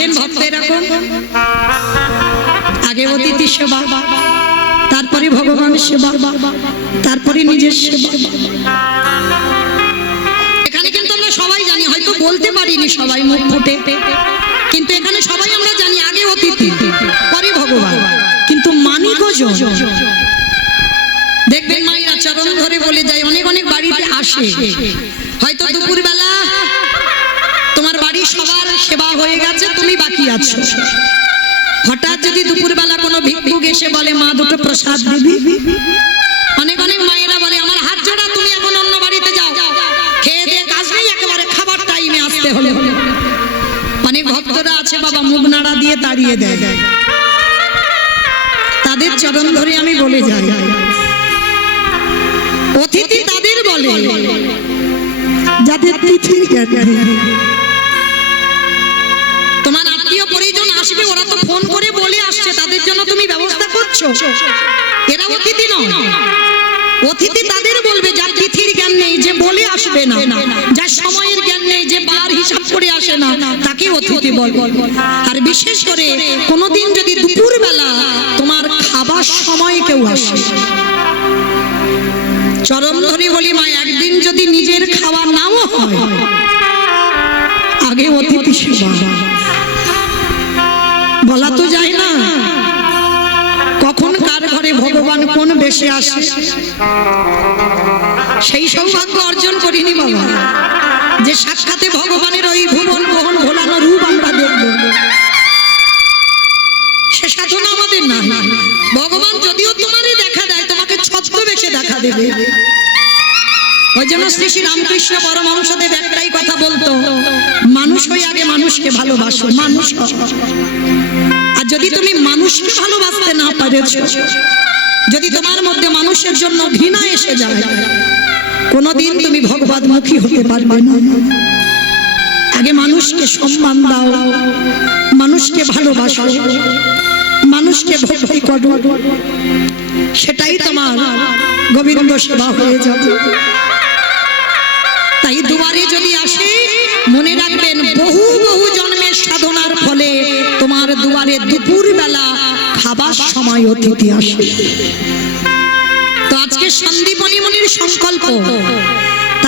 আছেন ভক্ত এরকম, আগে অতিথি সেবা, তারপরে ভগবানের সেবা, তারপরে নিজের সেবা। এখানে কিন্তু আমরা সবাই জানি, হয়তো বলতে পারিনি সবাই মুখ ফুটে, কিন্তু এখানে সবাই আমরা জানি আগে অতিথি পরে ভগবান, কিন্তু মানি কজন? দেখবেন মায়েরা চরণ ধরে বলে যায়, অনেক অনেক বাড়িতে আসে, হয়তো দুপুরবেলা তোমার বাড়ি সবার সেবা হয়ে গেছে, তুমি বাকি আছো। হঠাৎ যদি দুপুরবেলা কোনো ভিক্ষুক এসে বলে মা দুটো প্রসাদ দিবি, অনেক অনেক মায়েরা বলে আমার হাত জোড়া, তুমি এখন অন্য বাড়িতে যাও, খেয়ে দিয়ে কাজ নেই, একেবারে খাবার টাইমে আসতে হলে। অনেক ভক্তরা আছে বাবা মুখ নাড়া দিয়ে তাড়িয়ে দেয়, তাদের চরণ ধরে আমি বলে যাই, অতিথি তাদের বলে যাদের তিথি জ্ঞান। তোমার আত্মীয় পরিজন আসবে, ওরা তো ফোন করে বলে আসছে, তাদের জন্য তুমি ব্যবস্থা করছো, এরা অতিথি নয়। অতিথি তাদের বলবে যার তিথির জ্ঞান নেই, যে বলে আসবে না, যার সময়ের জ্ঞান নেই, যে বার হিসাব করে আসে না, তাকে অতিথি বল। আর বিশেষ করে কোনোদিন যদি দুপুর বেলা তোমার খাবার সময় কেউ আসে, চরণ ধরে বলি মা, একদিন যদি নিজের খাওয়া নাও হয়, আগে অতিথি সেবা। বলা তো যায় না কখন কার ঘরে ভগবান কোন বেশে আসে, সেই সৌভাগ্য অর্জন করিনি বাবা, যে সাক্ষাতে ভগবানের ওই ভুবন মোহন ভোলানো রূপ আমরা দেখব। সে সাধনা আমাদের না, ভগবান যদিও তোমারই দেখা দেয়, তোমাকে ছদ্মবেশে দেখা দেবে। ওই জন্য শ্রী শ্রী রামকৃষ্ণ পরমহংসদেব একটাই কথা বলতো, মানুষ হয়ে আগে মানুষকে ভালোবাসো, মানুষ। আর যদি তুমি মানুষকে ভালোবাসতে না পারেছো, যদি তোমার মধ্যে মানুষের জন্য ঘৃণা এসে যায়, কোনোদিন তুমি ভগবৎমুখী হতে পারবে না। আগে মানুষকে সম্মান দাও, মানুষকে ভালোবাসো, মানুষকে ভক্তি করো, সেটাই তোমার গোবিন্দ সেবা হয়ে যাবে। তাই দুবারে যদি আসে, মনে রাখবেন বহু বহু জন্মের সাধনার ফলে তোমার দুবারে দুপুর বেলা খাবার সময় অতিথি আসে। তো আজকে সন্দীপনী মুনির সংকল্প,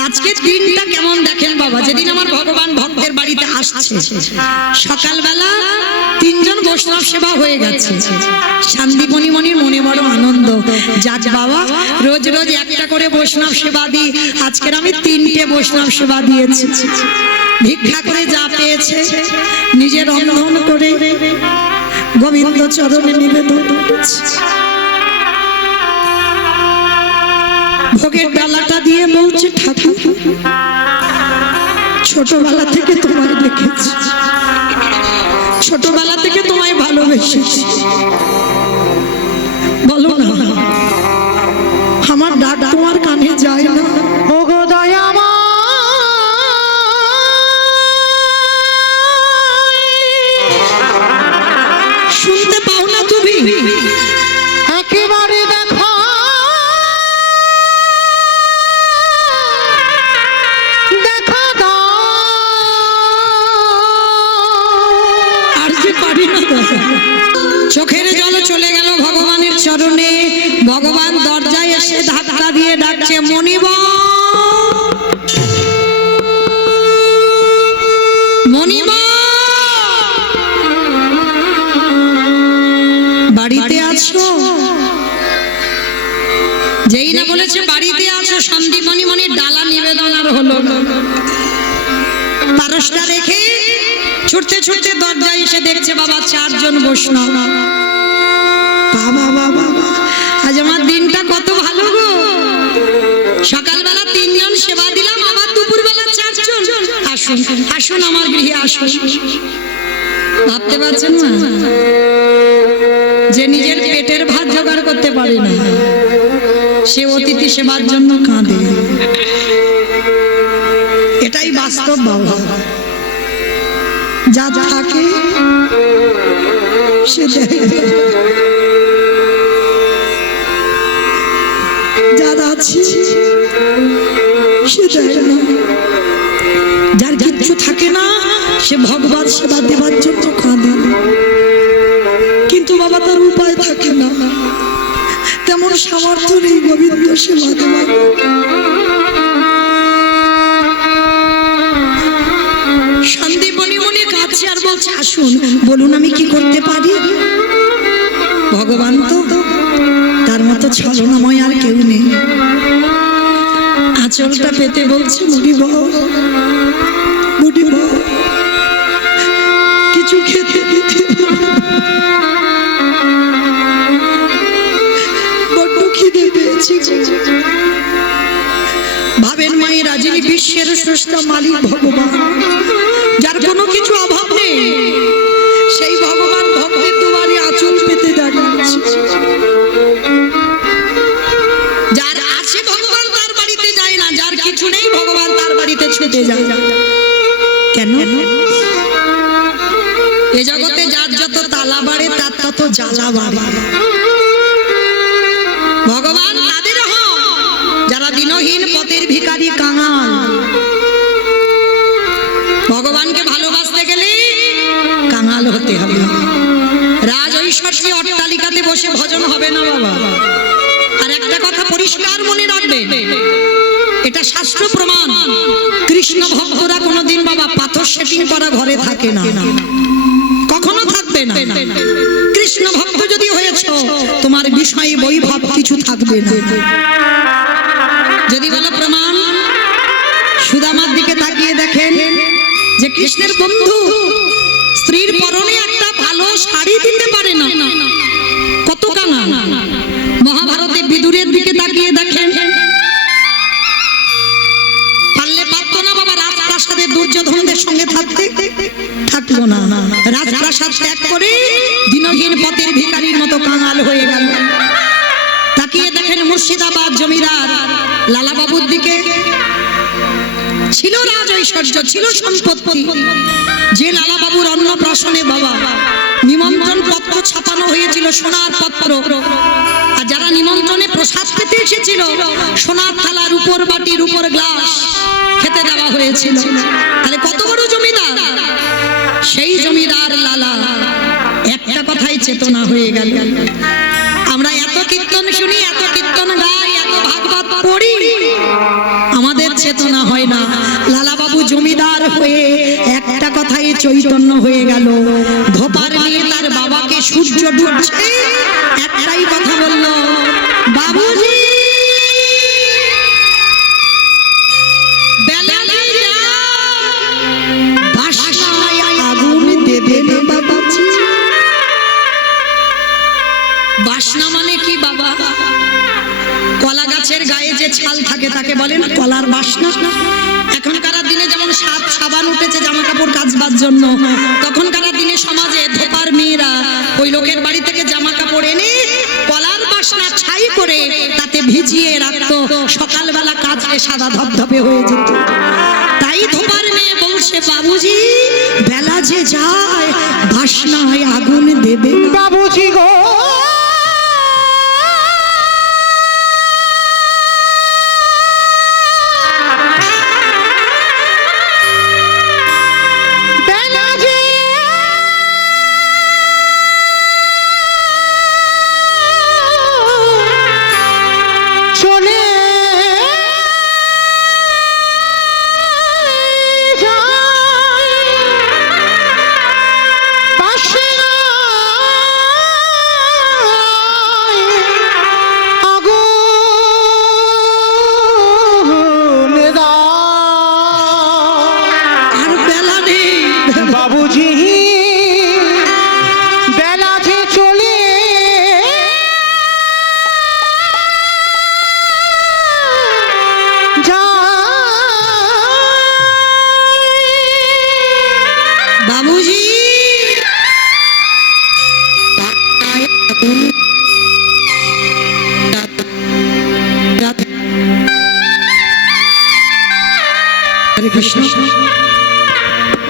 আজকের দিনটা কেমন দেখেন বাবা, যেদিন আমার ভগবান ভক্তের বাড়িতে আসছে, সকালবেলা 3 জন বৈষ্ণব সেবা হয়ে গেছে। সন্দীপনী মুনির মনে বড় আনন্দ, যাক বাবা রোজ রোজ একটা করে বৈষ্ণব সেবা দিই, আজকের আমি 3টে বৈষ্ণব সেবা দিয়েছি। ভিক্ষা করে যা পেয়েছে নিজে রন্ধন করে গোবিন্দ চরণে নিবেদন করেছে। ভোগের ডালাটা দিয়ে বলছে, ঠাকুর ছোটবেলা থেকে তোমায় দেখেছি, ছোটবেলা থেকে তোমায় ভালোবেসেছি, বলো না আমার ডাক তোমার কানে যায় না? ওগো দয়া শুনতে পাও না তুমি? একেবারে দেখো চোখের জল চলে গেল ভগবানের চরণে। ভগবান দরজায় এসে ধাক্কা দিয়ে ডাকছে, মনিব মনিব বাড়িতে আছো? যেই না বলেছে বাড়িতে আছো, সন্দীপনী মুনির ডালা নিবেদন আর হলো না। পারসটা রেখে ছুটতে ছুটতে দরজায় এসে দেখছে বাবা 4 জন বৈষ্ণব। বাবা বাবা, আজ আমার দিনটা কত ভালো গো, সকালবেলা 3 জন সেবা দিলাম, আবার দুপুরবেলা 4 জন। আসুন আসুন আমার গৃহে আসুন। ভাবতে পারছেন না, যে নিজের পেটের ভাত জোগাড় করতে পারে না, সে অতিথি সেবার জন্য কাঁদে। এটাই বাস্তব বাবা, যা থাকে সে যারা আছে সে দেয় না, যার কিচ্ছু থাকে না সে ভগবান সেবা দেবার জন্য থাকে না, তেমন সামর্থ্য নেই গোবিন্দ সেবা দেওয়ার। সন্দীপ মনে মনে কাঁদছে আর বলছে, আসুন বলুন আমি কি করতে পারি। ভগবান তো তার মতো ছলনাময় আর কেউ নেই। আঁচলটা পেতে বলছে, মুড়ি বউ, মুড়ি বউ, কিছু খেতে দিতে, বড্ড খিদে পেয়েছি। ভাবেন মায়েরা, যিনি বিশ্বের স্রষ্টা মালিক ভগবান, যার কোনো কিছু অভাব নেই, সেই ভগবান ভক্তের দুয়ারে আঁচল পেতে দাঁড়িয়েছে। যার আছে ভগবান তার বাড়িতে যায় না, যার কিছু নেই ভগবান তার বাড়িতে ছুটে যায়। কেন? এ জগতে যার যত তালা বাড়ে তার তত জ্বালা বাড়ে। ভগবান তাদের হন যারা দিনহীন পথের ভিখারি কাঙাল। ভগবানকে ভালোবাসতে গেলে কাঙাল হতে হবে। রাজ ঐশ্বর্যে অট্টালিকাতে বসে ভজন হবে না বাবা। আর একটা কথা পরিষ্কার মনে রাখবে, এটা শাস্ত্র প্রমাণ, কৃষ্ণ ভক্তরা কোনোদিন বাবা পাথর সেটিং করা ঘরে থাকে না, কখনো থাকবে না। কৃষ্ণ ভক্ত যদি হয়েছ, তোমার বিষয় বৈভব কিছু থাকবে না। যদি বলো প্রমাণ, সুদামার দিকে তাকিয়ে দেখেন যে কৃষ্ণের বন্ধু স্ত্রীর পরনে একটা ভালো শাড়ি দিতে পারে না, কত কাঙাল। মহাভারতে বিদুরের দিকে তাকিয়ে দেখেন, পারলে পারতো না বাবা রাজপ্রাসাদে দুর্যোধনদের সঙ্গে থাকতে, থাকলো না। রাজপ্রাসাদ ত্যাগ করে দিনহীন পথের ভিখারির মতো কাঙাল হয়ে গেল। তাকিয়ে দেখেন মুর্শিদাবাদ জমিদার লালা বাবুর দিকে, ছিল রাজ ঐশ্বর্য, ছিল সম্পত্তি। যে লালা বাবুর অন্নপ্রাশনে বাবা নিমন্ত্রণ পত্র ছাপানো হয়েছিল, সোনার পত্র, আর যারা নিমন্ত্রণে প্রসাদ খেতে এসেছিল সোনার থালার উপর বাটির উপর গ্লাস খেতে দেওয়া হয়েছিল। তাহলে কত বড় জমিদার। সেই জমিদার লালা একটা কথাই চেতনা হয়ে গেল। আমরা এত কীর্তন শুনি, এত কীর্তন গাই, এত ভাগবত পড়ি, আমাদের চেতনা হয় না। লালা বাবু জমিদার হয়ে একটা কথাই চৈতন্য হয়ে গেল। ধোপার নিয়ে তার বাবাকে সূর্য ডুবছে, একটাই কথা বলল, বাবুজি আগুন দেবে না বাবাজি। বাসনা মানে কি বাবা? কলা গাছের গায়ে যে ছাল থাকে তাকে বলে না কলার বাসনা। এখনকার দিনে যেমন সাবান উঠেছে জামা কাপড় কাচবার জন্য, তখনকার দিনে সমাজে ধোপার মেয়েরা ওই লোকের বাড়ি থেকে জামা কাপড় এনে কলার বাসনা ছাই করে তাতে ভিজিয়ে রাখতো, সকালবেলা কাচলে সাদা ধবধবে হয়ে যেত। তাই ধোপার মেয়ে বলছে, বাবুজি বেলা যে যায় বাসনায় আগুন দেবে বাবুজি গো।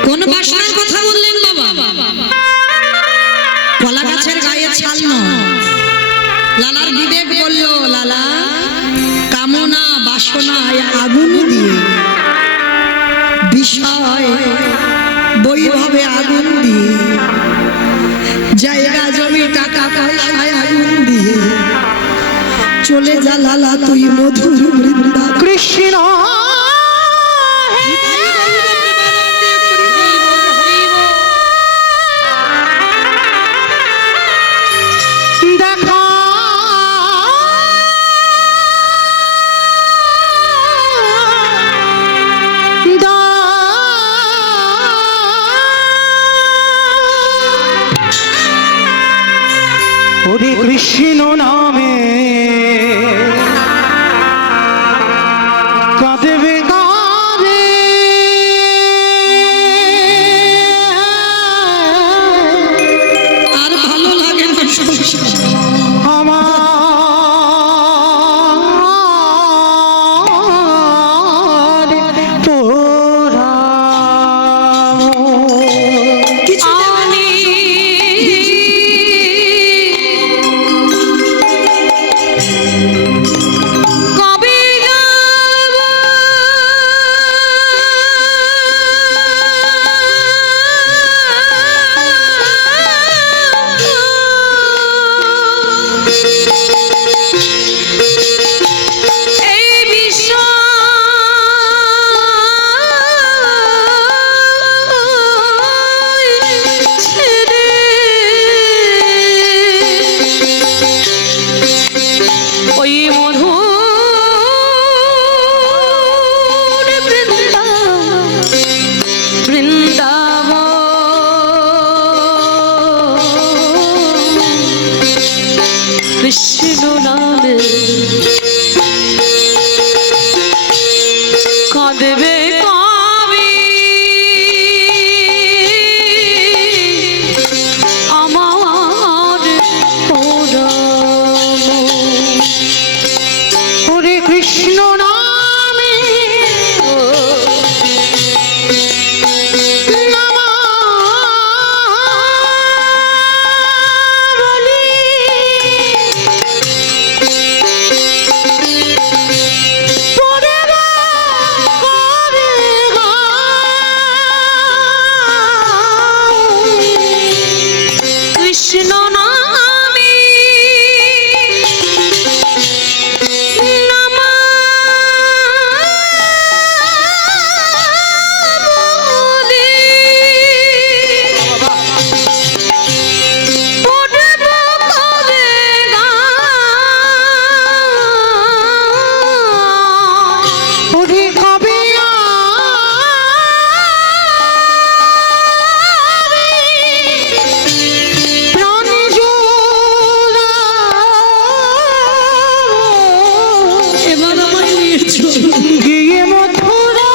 কোন বাসনার কথা বললেন বাবা? কলা গাছের গায়ে ছাল নয়। লালার বিবেক বলল, লালা কামনা বাসনায় আগুন দিয়ে, বিষয় বৈভবে আগুন দিয়ে, জায়গা জমি টাকা পয়সায় চলে যা লালা তুই মধুর বৃন্দা। কৃষ্ণ দেখা ওরে কৃষ্ণ নামে কাঁদবে গাবে আর ভালো লাগে না সংসার। আমার তোরা কিছু আমি কবে যাব এই বিষয় ছেড়ে ওই মধুর বৃন্দাবন কৃষ্ণ নামে কাঁদবে কবি আমার পরম। ওরে কৃষ্ণ নামে নামাবলি পড়ে রে করে গাও। কৃষ্ণ নামে নামাবলি পড়ে করে গাও। ওরে কবে প্রাণ এবার আমায় নিয়ে চলো। গিয়ে মথুরা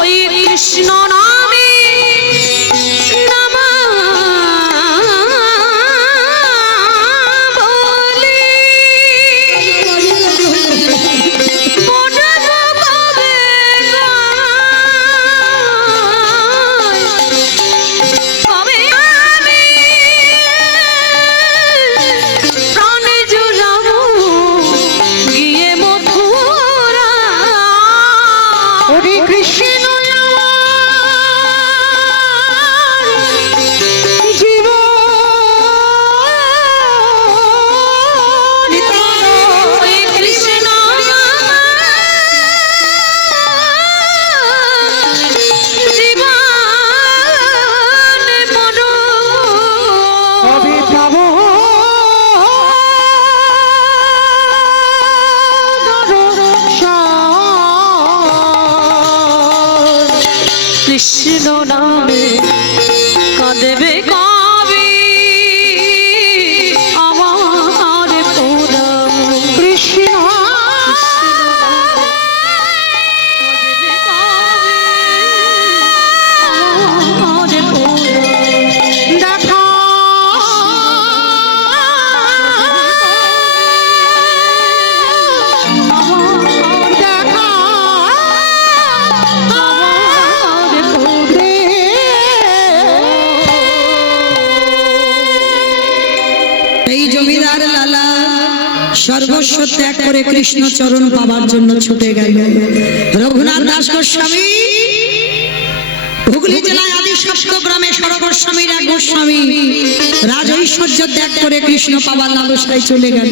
ওই কৃষ্ণ নামে নামাবলি পড়ে কবে কবে আমি প্রাণে জুড়াবো গিয়ে মথুরা। ওরে কৃষ্ণ কৃষ্ণ নামে কাঁদবে কবি আমার পরম। কৃষ্ণ কাঁদবে কবি আমার পরম। দেখা এই জমিদার লালা সর্বস্ব ত্যাগ করে কৃষ্ণ চরণ পাবার জন্য ছুটে গেল। রঘুনাথ দাস গোস্বামী হুগলি জেলায় আদি সপ্ত গ্রামে সরগোস্বামীর এক গোস্বামী রাজ ঐশ্বর্য ত্যাগ করে কৃষ্ণ পাবার লালসায় চলে গেল।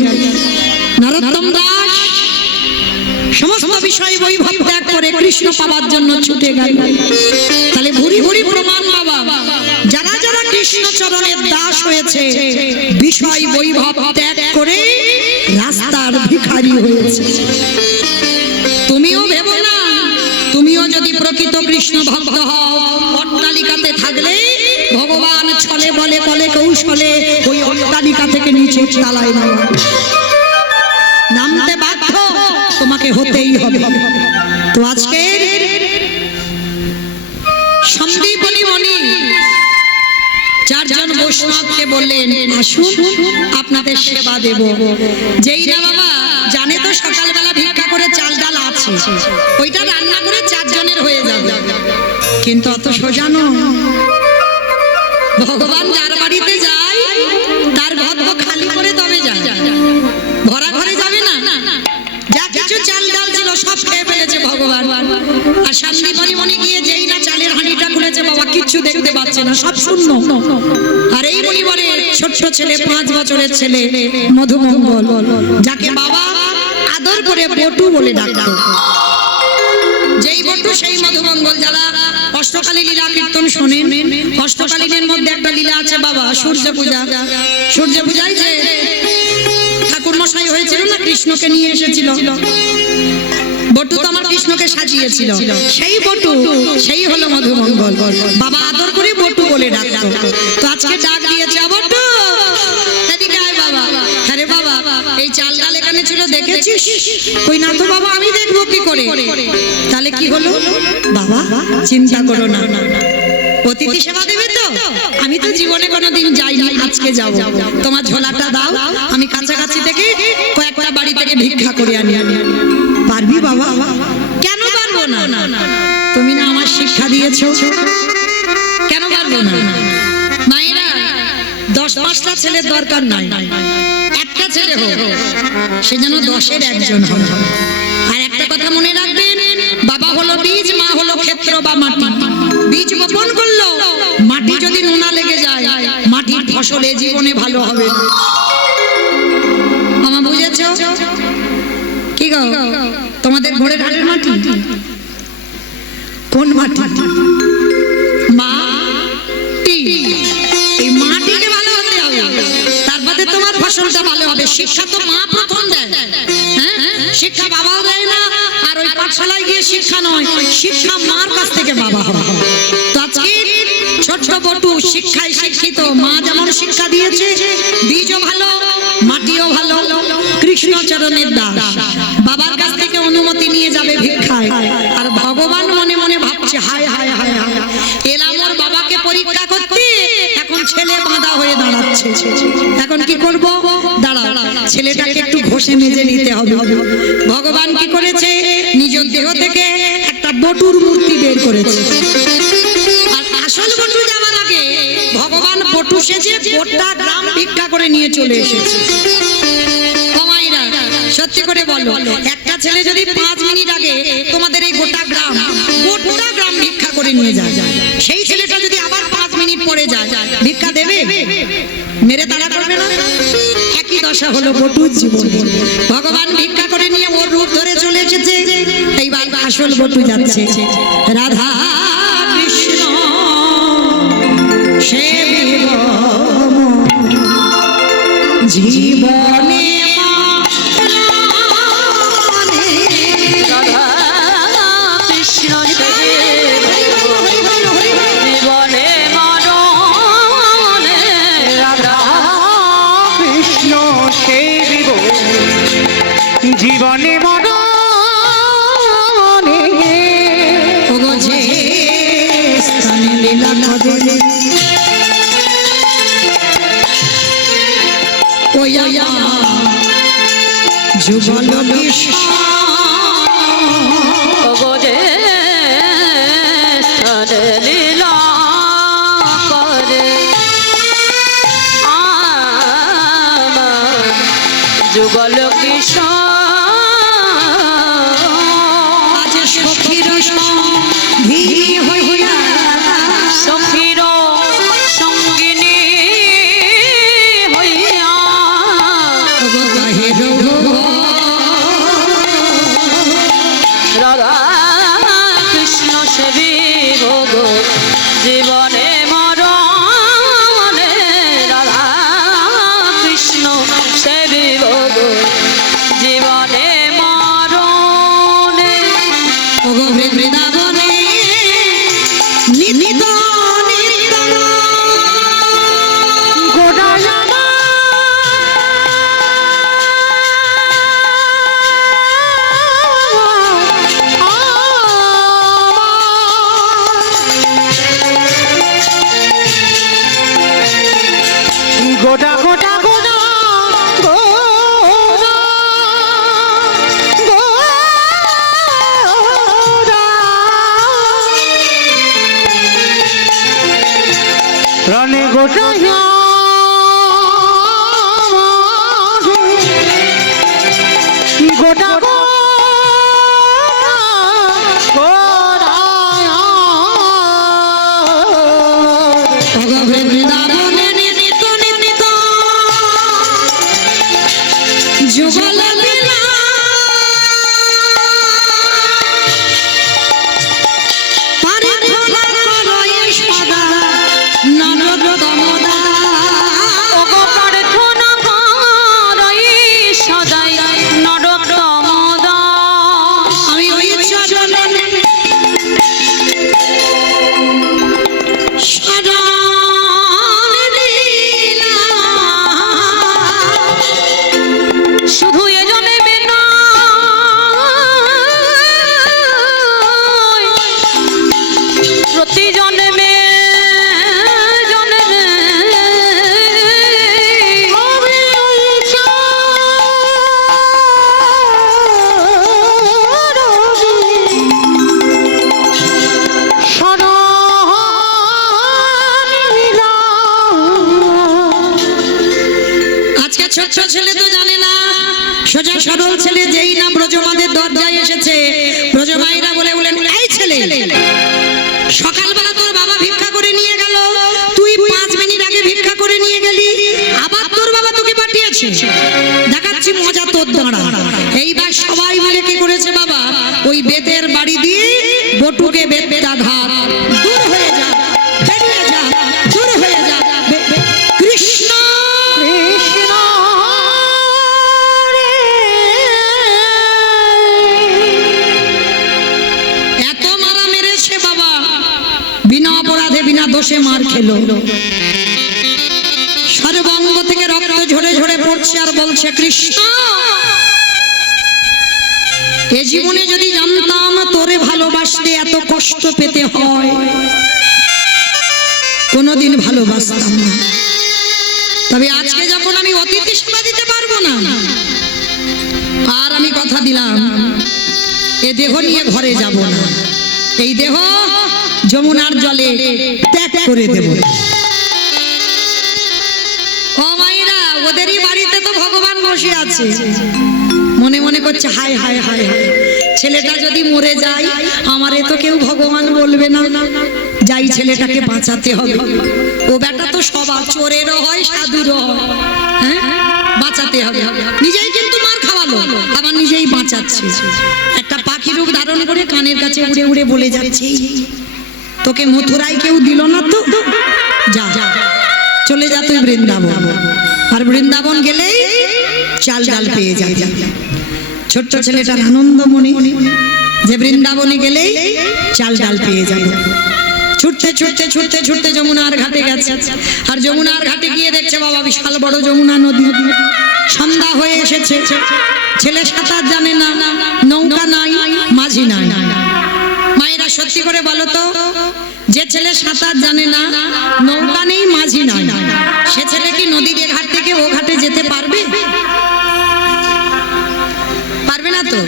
নরোত্তম দাস সমস্ত বিষয় বৈভব ত্যাগ করে কৃষ্ণ পাবার জন্য ছুটে গেল। তাহলে ভুরি ভুরি প্রমাণ বাবা, যারা যারা কৃষ্ণ চরণের দাস হয়েছে বিষয় বৈভব ত্যাগ করে রাস্তার ভিখারি হয়েছে। তুমিও ভেবো না, তুমিও যদি প্রকৃত কৃষ্ণ ভক্ত হও, অট্টালিকাতে থাকলে ভগবান ছলে বলে কলে কৌশলে ওই অট্টালিকা থেকে নিচে তালায় নামতে বাধ্য, তোমাকে হতেই হবে। তো আজকে সন্দীপনী মণি চারজন বৈষ্ণবকে বললেন, আসুন আপনাদের সেবা দেব। যেই না বাবা জানে তো সকালবেলা ভিক্ষা করে চাল ডাল আছে, ওইটা রান্না করে চারজনের হয়ে যাবে। কিন্তু অত সোজা নয়। ভগবান যার বাড়িতে যায় তার ঘর খালি করে তবে যায়, ভরা ঘরে যাবে না। যা কিছু চাল ডাল ছিল সব খেয়ে ফেলেছে ভগবান। আর সন্দীপনী মণি গিয়ে যেই না চালের হাঁড়িটা খুলেছে বাবা কিচ্ছু দেখতে পাচ্ছে না, সব শূন্য। আর এই মণিবরের ছোট্ট ছেলে, 5 বছরের ছেলে মধুমঙ্গল, যাকে বাবা আদর করে বটু বলে ডাকতো, যেই বটু সেই মধুমঙ্গল। যারা অষ্টকালী লীলা কীর্তন শোনেন, অষ্টকালীনের মধ্যে একটা লীলা আছে বাবা, সূর্য পূজা। সূর্য পূজায় যে ঠাকুর মশাই হয়েছিল না, কৃষ্ণকে নিয়ে এসেছিল, বটু তো আমার কৃষ্ণকে সাজিয়েছিল, সেই বটু সেই হলো মধুমঙ্গল। বাবা আদর করে বটু বলে ডাকতো। তো আজকে ডাক দিয়েছে, বটু এদিকে আয় বাবা। আরে বাবা এই চাল ডাল এখানে ছিল দেখেছিস? কই না তো বাবা, আমি দেখবো কি করে। তাহলে কি হলো বাবা? চিন্তা করো না, অতিথি সেবা দেবে তো? আমি তো জীবনে কোনোদিন যাইনি, আজকে যাব। তোমার ঝোলাটা দাও, আমি কাছাকাছি থেকে কয়েকটা বাড়ি থেকে ভিক্ষা করে আনি। পারবি বাবা? কেন পারবো না? তুমি না আমার শিক্ষা দিয়েছো, কেন পারবো না? মায়েরা 10-5টা ছেলের দরকার নাই, একটা ছেলে হোক, সে যেন 10-এর একজন হবে। আর একটা কথা মনে রাখবেন, বাবা হলো বীজ, মা হলো ক্ষেত্র বা মাটি। বীজ বপন করলো, মাটি যদি নোনা লেগে যায় মাটির ফসলে জীবনে ভালো হবে না। মামা বুঝেছো কি গো? তোমাদের ঘরের ঘাটের মাটি কোন মাটি? মাটি। এই মাটিকে ভালো হতে হবে, তারপরে তোমার ফসলটা ভালো হবে। শিক্ষা তো মা প্রথম দেয়, হ্যাঁ? শিক্ষা বাবাও দেয় না। আর ওই পাঠশালায় গিয়ে শিক্ষা নয়, শিক্ষা মার কাছ থেকে বাবা হবে। তো আজকে ছোট্ট বটু শিক্ষায় শিক্ষিত। মা যেমন শিক্ষা দিয়েছে, বীজও ভালো, মাটিও ভালো, কৃষ্ণ চরণের দাস। বাবার কাছ থেকে অনুমতি নিয়ে যাবে ভিক্ষায়। আর ভগবান মনে মনে ভাবছে, হায় হায় হায় হায়, এলাম ওর বাবাকে পরীক্ষা করতে, এখন ছেলে বাঁধা হয়ে দাঁড়াচ্ছে। এখন কি করব? দাঁড়াও, ছেলেটাকে একটু ঘষে মেজে নিতে হবে। ভগবান কি করেছে? নিজ দেহ থেকে একটা বটুর মূর্তি বের করেছে। আর আসল বটু যাওয়ার আগে ভগবান বটু সেজে গোটা গ্রাম ভিক্ষা করে নিয়ে চলে এসেছে। সত্যি করে বলো, একটা ছেলে যদি 5 মিনিট আগে তোমাদের এই গোটা গ্রাম ভিক্ষা করে নিয়ে যায়, সেই ছেলেটা যদি আবার 5 মিনিট পরে যায়, ভিক্ষা দেবে? মেরে তাড়া করবে না? একই দশা হলো বটুর জীবন। ভগবান ভিক্ষা করে নিয়ে ওর রূপ ধরে চলে এসেছে। এইবার আসল বটু যাচ্ছে। রাধা কৃষ্ণ সেবিব জীবনে জীবনে মরণে ওগো যে স্থানে লীলা করে ওই যুগল কৃষ্ণ, ওগো যে স্থানে লীলা করে আমার যুগল কৃষ্ণ। আজ সখীর ভিড় হইয়া নিত নিত গোটা গোটা গোটা রনে গোটা গোটা বৃন্দাবনে নিত নিত যুগল লীলা পারিধরা করয়ে সদা নরোত্তম প্রার্থনা করই সদাই নরোত্তম দাস। আমি ওই চরণে শুধু এজনে বেনা প্রতি জন্মে জন্মে আজকে ছোট্ট ছেলে তো জানে না, সোজা সরল ছেলে যেই না ব্রজমাদের দরজায় এসেছে, ব্রজমাইরা বলে বলেন, এই ছেলে সকালবেলা তোর বাবা ভিক্ষা করে নিয়ে গেল, তুই 5 মিনিট আগে ভিক্ষা করে নিয়ে গেলি, আবার তোর বাবা তোকে পাঠিয়েছে, দেখাচ্ছি মজা তোর দ্বারা। এইবার সবাই মিলে কি করেছে বাবা, ওই বেতের বাড়ি দিয়ে বটুকে বেতটা ঘাত, দূর হয়ে যা, বেরিয়ে যা, দূর হয়ে যা, কৃষ্ণ কৃষ্ণ এত মারা মেরেছে বাবা, বিনা অপরাধে বিনা দোষে মার খেলো, সর্বাঙ্গ থেকে রক্ত ঝরে ঝরে পড়ছে আর বলছে কৃষ্ণ, এ জীবনে যদি জানতাম তোরে ভালোবাসতে এত কষ্ট পেতে হয়, কোনোদিন ভালোবাসতাম না। তবে আজকে যখন আমি অতিথি সেবা দিতে পারবো না, আর আমি কথা দিলাম এ দেহ নিয়ে ঘরে যাব না, এই দেহ যমুনার জলে ত্যাগ করে দেব। ও মাইরা, ওদেরই বাড়িতে তো ভগবান বসে আছে, মনে মনে করছে হায় হায় হায় হায়, ছেলেটা যদি মরে যায় আমারে তো কেউ ভগবান বলবে না, যাই ছেলেটাকে বাঁচাতে হবে। ও বেটা তো সবার, চোরেরও হয় সাধুরও হয়, হ্যাঁ বাঁচাতে হবে, নিজেই কিন্তু মার খাওয়ালো, আবার নিজেই বাঁচাচ্ছে। একটা পাখি রূপ ধারণ করে কানের কাছে উড়ে উড়ে বলে যাচ্ছে, তোকে মথুরায় কেউ দিল না তো, যা চলে যা তুই বৃন্দাবন। আর বৃন্দাবন গেলেই চাল ডাল পেয়ে যাবে। ছোট্ট ছেলেটার আনন্দ মনে যে বৃন্দাবনে গেলেই চাল ডাল পেয়ে যাবে। ছুটতে ছুটতে ছুটতে ছুটতে যমুনার ঘাটে গেছে, আর যমুনার ঘাটে গিয়ে দেখছে বাবা বিশাল বড় যমুনা নদী, সন্ধ্যা হয়ে এসেছে, ছেলে সাঁতার জানে না, নৌকা নাই, মাঝি নাই। মায়েরা সত্যি করে বলো তো, যে ছেলে সাঁতার জানে না, নৌকা নেই, মাঝি নাই, সে ছেলে কি নদীর এ ঘাট থেকে ও ঘাটে যেতে পারবে? পারবে না তো,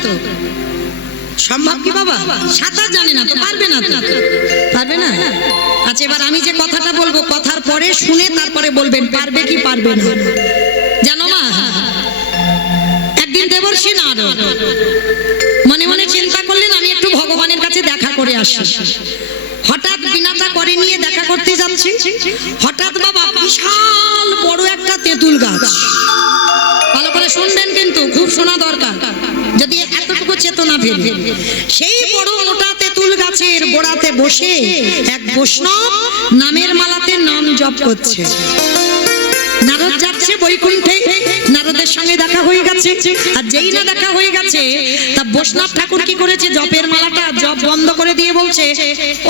সম্ভব কি বাবা? সাঁতার জানে না তো, পারবে না তো, পারবে না। আচ্ছা এবার আমি যে কথাটা বলবো, কথার পরে শুনে তারপরে বলবেন পারবে কি পারবে না। জানো মা, একদিন দেবর্ষী নারদ মনে মনে চিন্তা করলেন আমি একটু ভগবানের কাছে দেখা করে আসি। হঠাৎ বিনাটা করে নিয়ে দেখা করতে যাচ্ছি, হঠাৎ বাবা বিশাল বড় একটা তেঁতুল গাছ, ভালো করে শুনবেন কিন্তু, খুব শোনা দরকার যদি এতটুকু চেতনা ফেলে। সেই বড় মোটা তেঁতুল গাছের গোড়াতে বসে এক বৈষ্ণব নামের মালাতে নাম জপ করছে। নারদ যাচ্ছে বৈকুণ্ঠে, নারদের সঙ্গে দেখা হয়ে গেছে, আর যেই না দেখা হয়ে গেছে তা বৈষ্ণব ঠাকুর কি করেছে, জপের মালাটা জপ বন্ধ করে দিয়ে বলছে,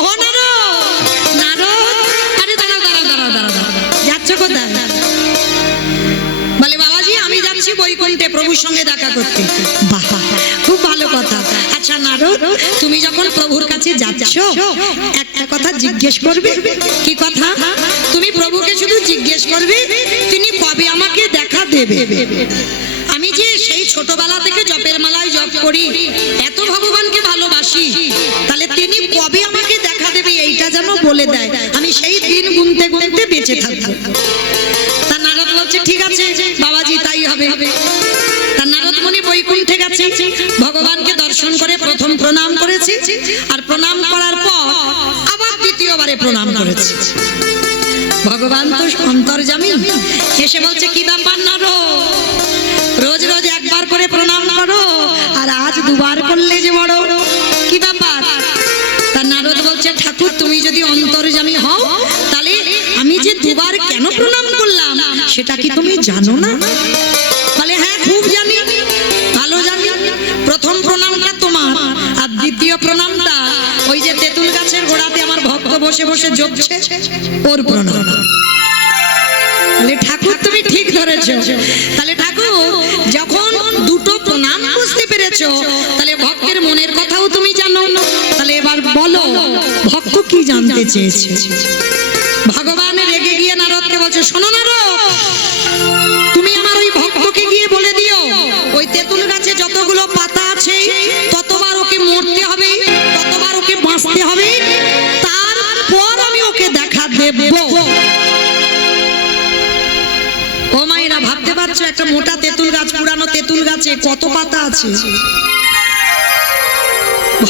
ও নারদ, প্রভুর সঙ্গে দেখা করতে। বাহ, খুব ভালো কথা। আচ্ছা নারদ, তুমি যখন প্রভুর কাছে যাচ্ছ একটা কথা জিজ্ঞেস করবে। কি কথা? তুমি প্রভুকে শুধু জিজ্ঞেস করবে তিনি কবে আমাকে দেখা দেবে। আমি যে সেই ছোটবেলা থেকে জপের মালায় জপ করি, এত ভগবানকে ভালোবাসি, তাহলে তিনি কবে আমাকে দেখা দেবে এইটা যেন বলে দেয়, আমি সেই দিন গুনতে গুনতে বেঁচে থাকবো। তা নারদ বলছে ঠিক আছে বাবাজি, তাই হবে। তা নারদ মুনি বৈকুণ্ঠে গেছে, ভগবানকে দর্শন করে প্রথম প্রণাম করেছে, আর প্রণাম করার পর আবার দ্বিতীয়বারে প্রণাম করেছে। ভগবান তো অন্তর্যামী, এসে বলছে কি ব্যাপার নারদ, রোজ রোজ একবার করে প্রণাম করো আর আজ দুবার করলে যে বড়, কি ব্যাপার? তা নারদ বলছে ঠাকুর তুমি যদি অন্তর্যামী হও তাহলে আমি যে দুবার কেন প্রণাম করলাম সেটা কি তুমি জানো না? বলে হ্যাঁ খুব জানি, ভালো জানি। প্রথম প্রণামটা তোমার, আর দ্বিতীয় প্রণামটা ওই যে তেঁতুল গাছের গোড়াতে আমার ভক্ত বসে বসে জপছে ওর প্রণাম। বলে ঠাকুর তুমি ঠিক ধরেছো। তাহলে ঠাকুর যখন দুটো প্রণাম বুঝতে পেরেছো, তাহলে ভক্তের মনের কথাও তুমি জানো। তাহলে এবার বলো ভক্ত কি জানতে চেয়েছে? ভগবান রেগে গিয়ে নারদকে বলছে শোনো নারদ, তুমি আমার ওই ভক্তকে গিয়ে বলে দিও ওই তেঁতুল গাছে যতগুলো পাতা আছে ততবার ওকে মরতে হবে, ততবার ওকে বাঁচতে হবে, তারপর আমি ওকে দেখা দেব। ও মায়েরা ভাবতে পারছো একটা মোটা তেঁতুল গাছ, পুরানো তেঁতুল গাছে কত পাতা আছে?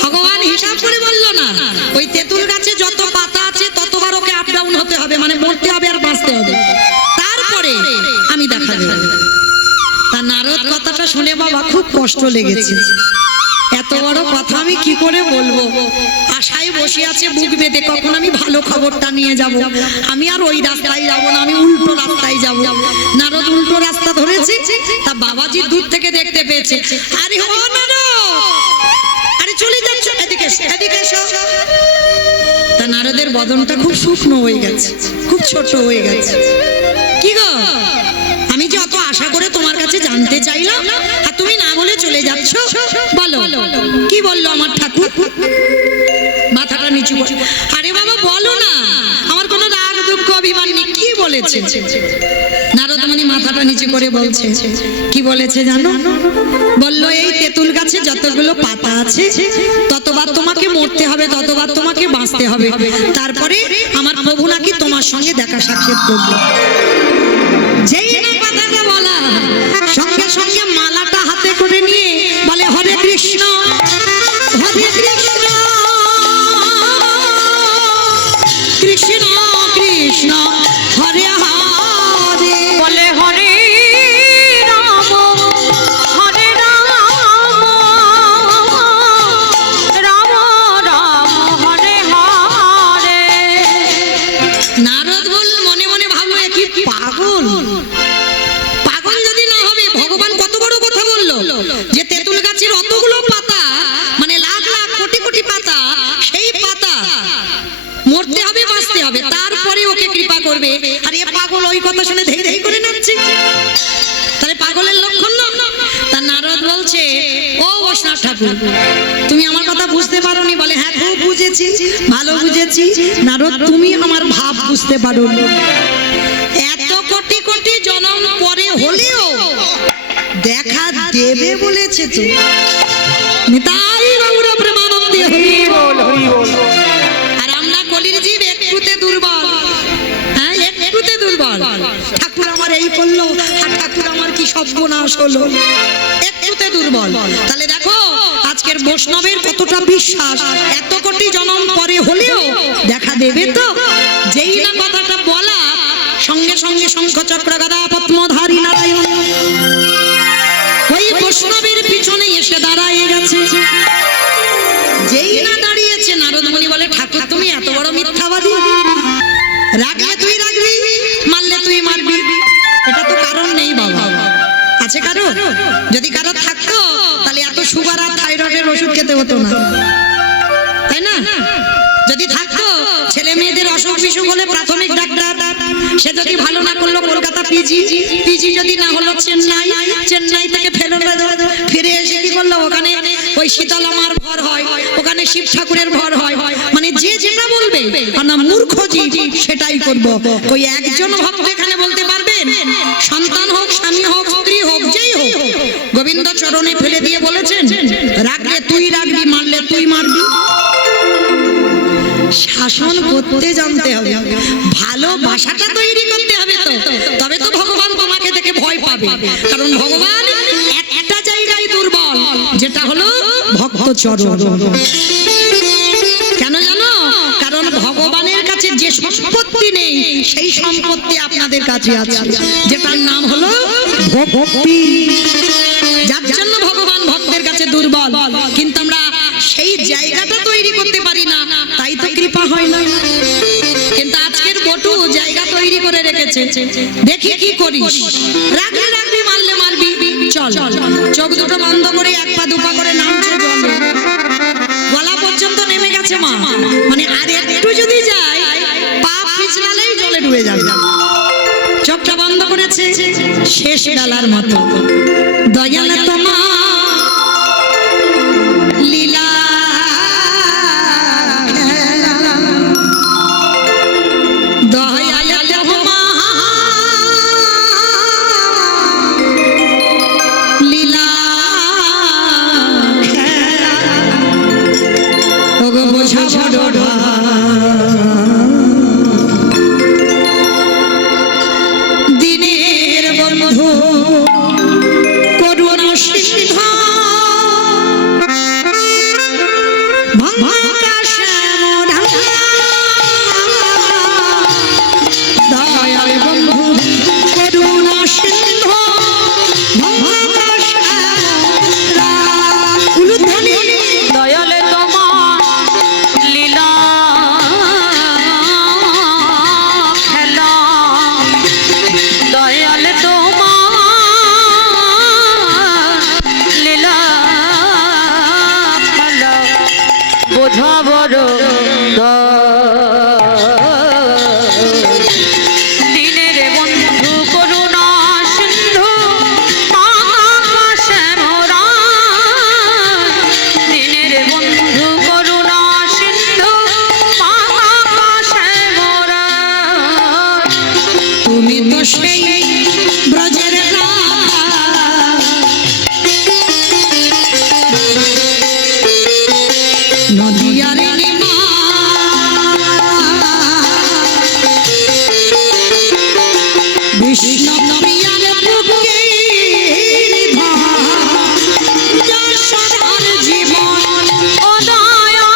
ভগবান হিসাব করে বললো না ওই তেঁতুল গাছে যত পাতা আছে ততবার ওকে আপ ডাউন হতে হবে, মানে মরতে হবে আর বাঁচতে হবে, তারপরে আমি দেখা দেব। তা নারদ কথাটা শুনে বাবা খুব কষ্ট লেগেছে। এত বড় কথা আমি কি করে বলবো? আশায় বসে আছে বুক বেঁধে কখন আমি ভালো খবরটা নিয়ে যাব। আমি আর ওই রাস্তায় যাব না, আমি উল্টো রাস্তায় যাব। নারদ উল্টো রাস্তা ধরেছে, তা বাবাজি দূর থেকে দেখতে পেয়েছে। আরে ও নারদ, আরে চলে যাচ্ছ, এদিকে এসো, এদিকে এসো। তা নারদের বদনটা খুব শুকনো হয়ে গেছে, খুব ছোট হয়ে গেছে। কি গো, আমি যে অত আশা করে তোমার কাছে জানতে চাইলাম আর তুমি না বলে চলে যাচ্ছ, বলো কি বললো আমার ঠাকুর? মাথাটা নিচু করে, আরে বাবা বলো না, আমার কোনো রাগ দুঃখ অভিমান নেই, কি বলেছে? নারদ মুনি মাথাটা নিচু করে বলছে, কি বলেছে জানো? বলল এই তেঁতুল গাছে যতগুলো পাতা আছে ততবার তোমাকে মরতে হবে, ততবার তোমাকে বাঁচতে হবে, তারপরে আমার প্রভু নাকি তোমার সঙ্গে দেখা সাক্ষাৎ করবে। যেই না কথাটা বলা, সঙ্গে সঙ্গে মালাটা হাতে করে নিয়ে বলে হরে কৃষ্ণ, হরে কৃষ্ণ, কৃষ্ণ কৃষ্ণ হরে হরে। বলে হরে রাম, হরে রাম, রাম রাম হরে হরে। নারদ বলল মনে মনে ভাবলো এ কি পাগল, পাগল যদি না হবে ভগবান কত বড় কথা বললো যে তেঁতুল গাছের অতগুলো পাতা, মানে লাখ লাখ কোটি কোটি পাতা, সেই পাতা মরতে হবে বাঁচতে হবে, তারপরে ওকে কৃপা করবে। আর এ পাগল ওই কথা শুনে ধেই ধেই করে নাচছে, তাহলে পাগলের লক্ষণ না? তা নারদ বলছে ও বৈষ্ণব ঠাকুর তুমি আমার কথা বুঝতে পারোনি? বলে হ্যাঁ খুব বুঝেছি, ভালো বুঝেছি। নারদ তুমি আমার ভাব বুঝতে পারোনি, এত কোটি কোটি জন্ম পরে হলেও দেখা দেবে বলেছে তো। নিতাই গৌর প্রেমানন্দে হরি বল, হরি বল। আর আমরা কলির জীব একটুতে দুর্বল, হ্যাঁ একটুতে দুর্বল। ঠাকুর আমার এই করলো, আর ঠাকুর আমার কি সর্বনাশ হলো, একটুতে দুর্বল। তাহলে দেখো আজকের বৈষ্ণবের কতটা বিশ্বাস, এত কোটি জন্ম পরে হলেও দেখা দেবে তো। যেই না কথাটা বলা, সঙ্গে সঙ্গে শঙ্খ চক্র গদা পদ্মধারী নারায়ণ ওই বৈষ্ণবের পিছনে এসে দাঁড়ায় গেছে। যেই না দাঁড়িয়েছে নারদ মুনি বলে ঠাকুর তুমি এত বড় মিথ্যাবাদী, রাগলে তুই রাগবি, মারলে তুই মারবি, এটা তো কারণ নেই বাবা। আছে কারো? যদি কারো থাকতো তাহলে এত সুগার আর থাইরয়েডের ওষুধ খেতে হতো না, তাই না? যদি থাকতো ছেলে মেয়েদের অসুখ বিসুখ হলে প্রাথমিক ডাক্তার সে যদি ভালো না করলো কলকাতা পিজি, পিজি যদি না হলো চেন্নাই, চেন্নাই থেকে ফিরে এসে কি করলো ওখানে ওই শীতলা মার ভর হয়, ওখানে শিব ঠাকুরের ভর হয়, মানে যে যেটা বলবে না মূর্খ জীব সেটাই করব। ওই একজন ভক্ত এখানে বলতে পারবেন সন্তান হোক, স্বামী হোক, স্ত্রী হোক, যেই হোক, গোবিন্দ চরণে ফেলে দিয়ে বলেছেন রাখলে তুই রাখবি, মারলে তুই মারবি। শাসন করতে জানতে হবে, ভালোবাসাটা তৈরি করতে হবে, তো তবে তো ভগবান তোমাকে দেখে ভয় পাবে। কারণ ভগবান একটা জায়গায় দুর্বল, যেটা হলো ভক্ত চরণ। কেন জানো? কারণ ভগবানের কাছে যে সম্পত্তি নেই সেই সম্পত্তি আপনাদের কাছে আছে, যেটার নাম হলো ভক্তি। যার জন্য ভগবান ভক্তের কাছে দুর্বল, কিন্তু আমরা সেই জায়গাটা তৈরি করতে পারি না, তাই তো কৃপা হয় না। কিন্তু আজকের বটু জায়গা তৈরি করে রেখেছে, দেখি কি করিস, রাখলে রাখবি, মারলে মারবি, চল। চোখ দুটো বন্ধ করে এক পা দুপা করে নামছে জল, গলা পর্যন্ত নেমে গেছে মা, মানে আর একটু যদি যায় পা পিছলালেই জলে ডুবে যাবে। চোখটা বন্ধ করেছে, শেষ বেলার মতো দয়াল তোমার লীলা দয়াল লীলা ওগো বোঝা বড় দিনের বন্ধু করুণা সিদ্ধ দয়াল বন্ধু করুণা সিদ্ধ দয়ালে তোমার লীলা খেলা, দয়ালে তোমার লীলা খেলা বোঝা বড় দিনের বন্ধু করুণা সিন্ধু আকাশে মোরা, দিনের বন্ধু করুণা সিন্ধু আকাশে মোরা। তুমি তো সেই ব্রজের রাধা, নদিয়ার নীমা, বিষ্ণু প্রিয়ার বুকে যশোদার জীবন ও দয়া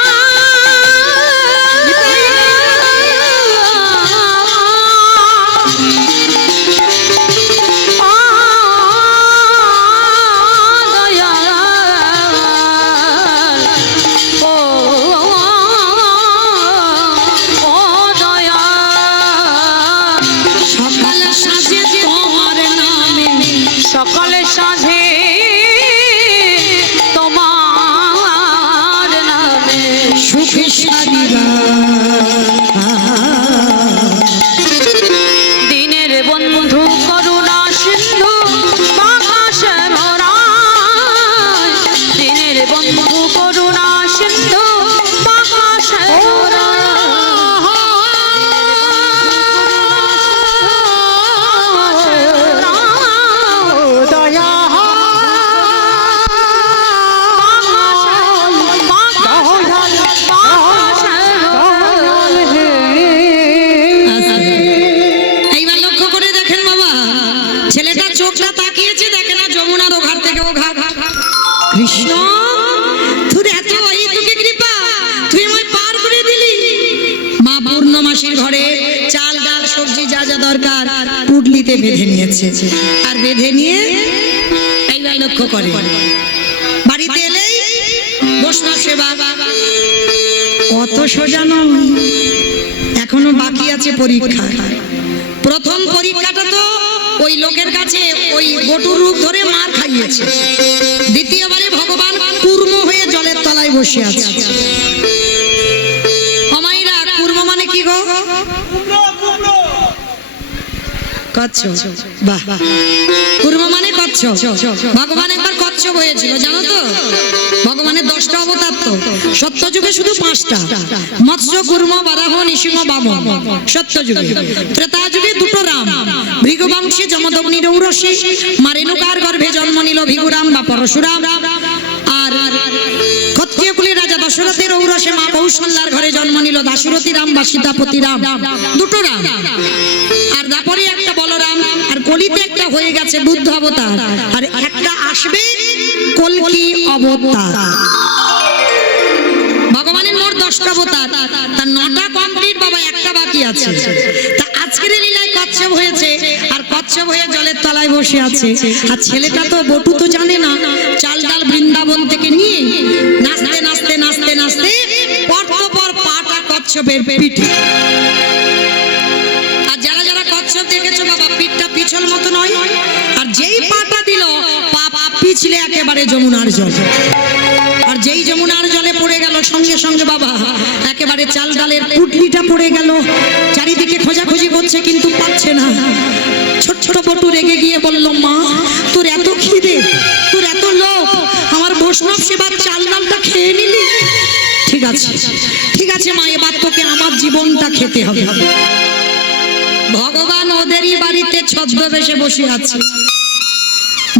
সকলে সাজে তোমার নামে সুখে সারিরা দিনের বন্ধু করুণা সিন্ধু আকাশে মোরা, দিনের বন্ধু করুণা সিন্ধু আকাশে মোরা। এইবার লক্ষ্য করে দেখেন বাবা, ছেলেটা চোখটা তাকিয়েছে, দেখে না যমুনার ওঘাট থেকে ওঘাট। কৃষ্ণ তোর এত তোকে কৃপা, তুই আমায় পার করে দিলি। মা পূর্ণমাসীর ঘরে চাল ডাল সবজি যা যা দরকার পুডলিতে বেঁধে নিয়েছে, আর বেঁধে নিয়ে এইবার লক্ষ্য করে বাড়িতে এলেই বৈষ্ণব সেবা। কত সোজা নয়, এখনো বাকি আছে পরীক্ষা। প্রথম পরীক্ষাটা তো ওই লোকের কাছে ওই বটুর রূপ ধরে মার খাইয়েছে, দ্বিতীয়বারে ভগবান কুর্ম হয়ে জলের তলায় বসে আছে। অমাইরা কুর্ম মানে কি গো? কচ্ছপ, বাহ। কুর্ম মানে কচ্ছপ। ভগবান একবার কচ্ছপ হয়েছিল জানো তো? ভগবানের 10টা অবতার তো, সত্যযুগে শুধু 5টা, মৎস্য, কুর্ম, বারাহ, নৃসিংহ, বামন। সত্যযুগে। ত্রেতা যুগে 2টো রাম, ভৃগুবংশী যমদগ্নির ঔরসী, মা রেণুকার গর্ভে জন্ম নিল ভিগুরাম বা পরশুরাম। আর ক্ষত্রিয় কুলের রাজা দশরথের ঔরসে মা কৌশল্যার ঘরে জন্ম নিল দাশরথী রাম বা সীতাপতি রাম। 2টো রাম। আর তারপরে একটা বলরাম, আর কলিতে একটা হয়ে গেছে বুদ্ধ অবতার, আর একটা আসবে কলকি অবতার। ভগবানের মোট 10টা অবতার, তার 9টা কমপ্লিট বাবা, একটা বাকি আছে। তা আজকের লীলায় কচ্ছপ হয়েছে, আর কচ্ছপ হয়ে জলের তলায় বসে আছে। আর ছেলেটা তো বটু তো জানে না, চাল ডাল বৃন্দাবন থেকে নিয়ে নাচতে নাচতে নাচতে নাচতে পর পাটা কচ্ছপের পিঠে। আর যারা যারা কচ্ছপ দেখেছো বাবা, পিঠটা পিছল মতো নয়, আর যেই পাটা দিল পা পিছলে একেবারে যমুনার জল। আর যেই যমুনার জলে পড়ে গেল সঙ্গে সঙ্গে বাবা একেবারে চাল ডালের পুটলিটা পড়ে গেল। চারিদিকে খোঁজাখুঁজি করছে কিন্তু পাচ্ছে না। ছোট ছোট বটু রেগে গিয়ে বলল, মা তোর এত খিদে, তোর এত লোভ, আমার বৈষ্ণব সেবার চাল ডালটা খেয়ে নিলি। ঠিক আছে ঠিক আছে মা, এবার তোকে আমার জীবনটা খেতে হবে। ভগবান ওদেরই বাড়িতে ছদ্মবেশে বসে আছে,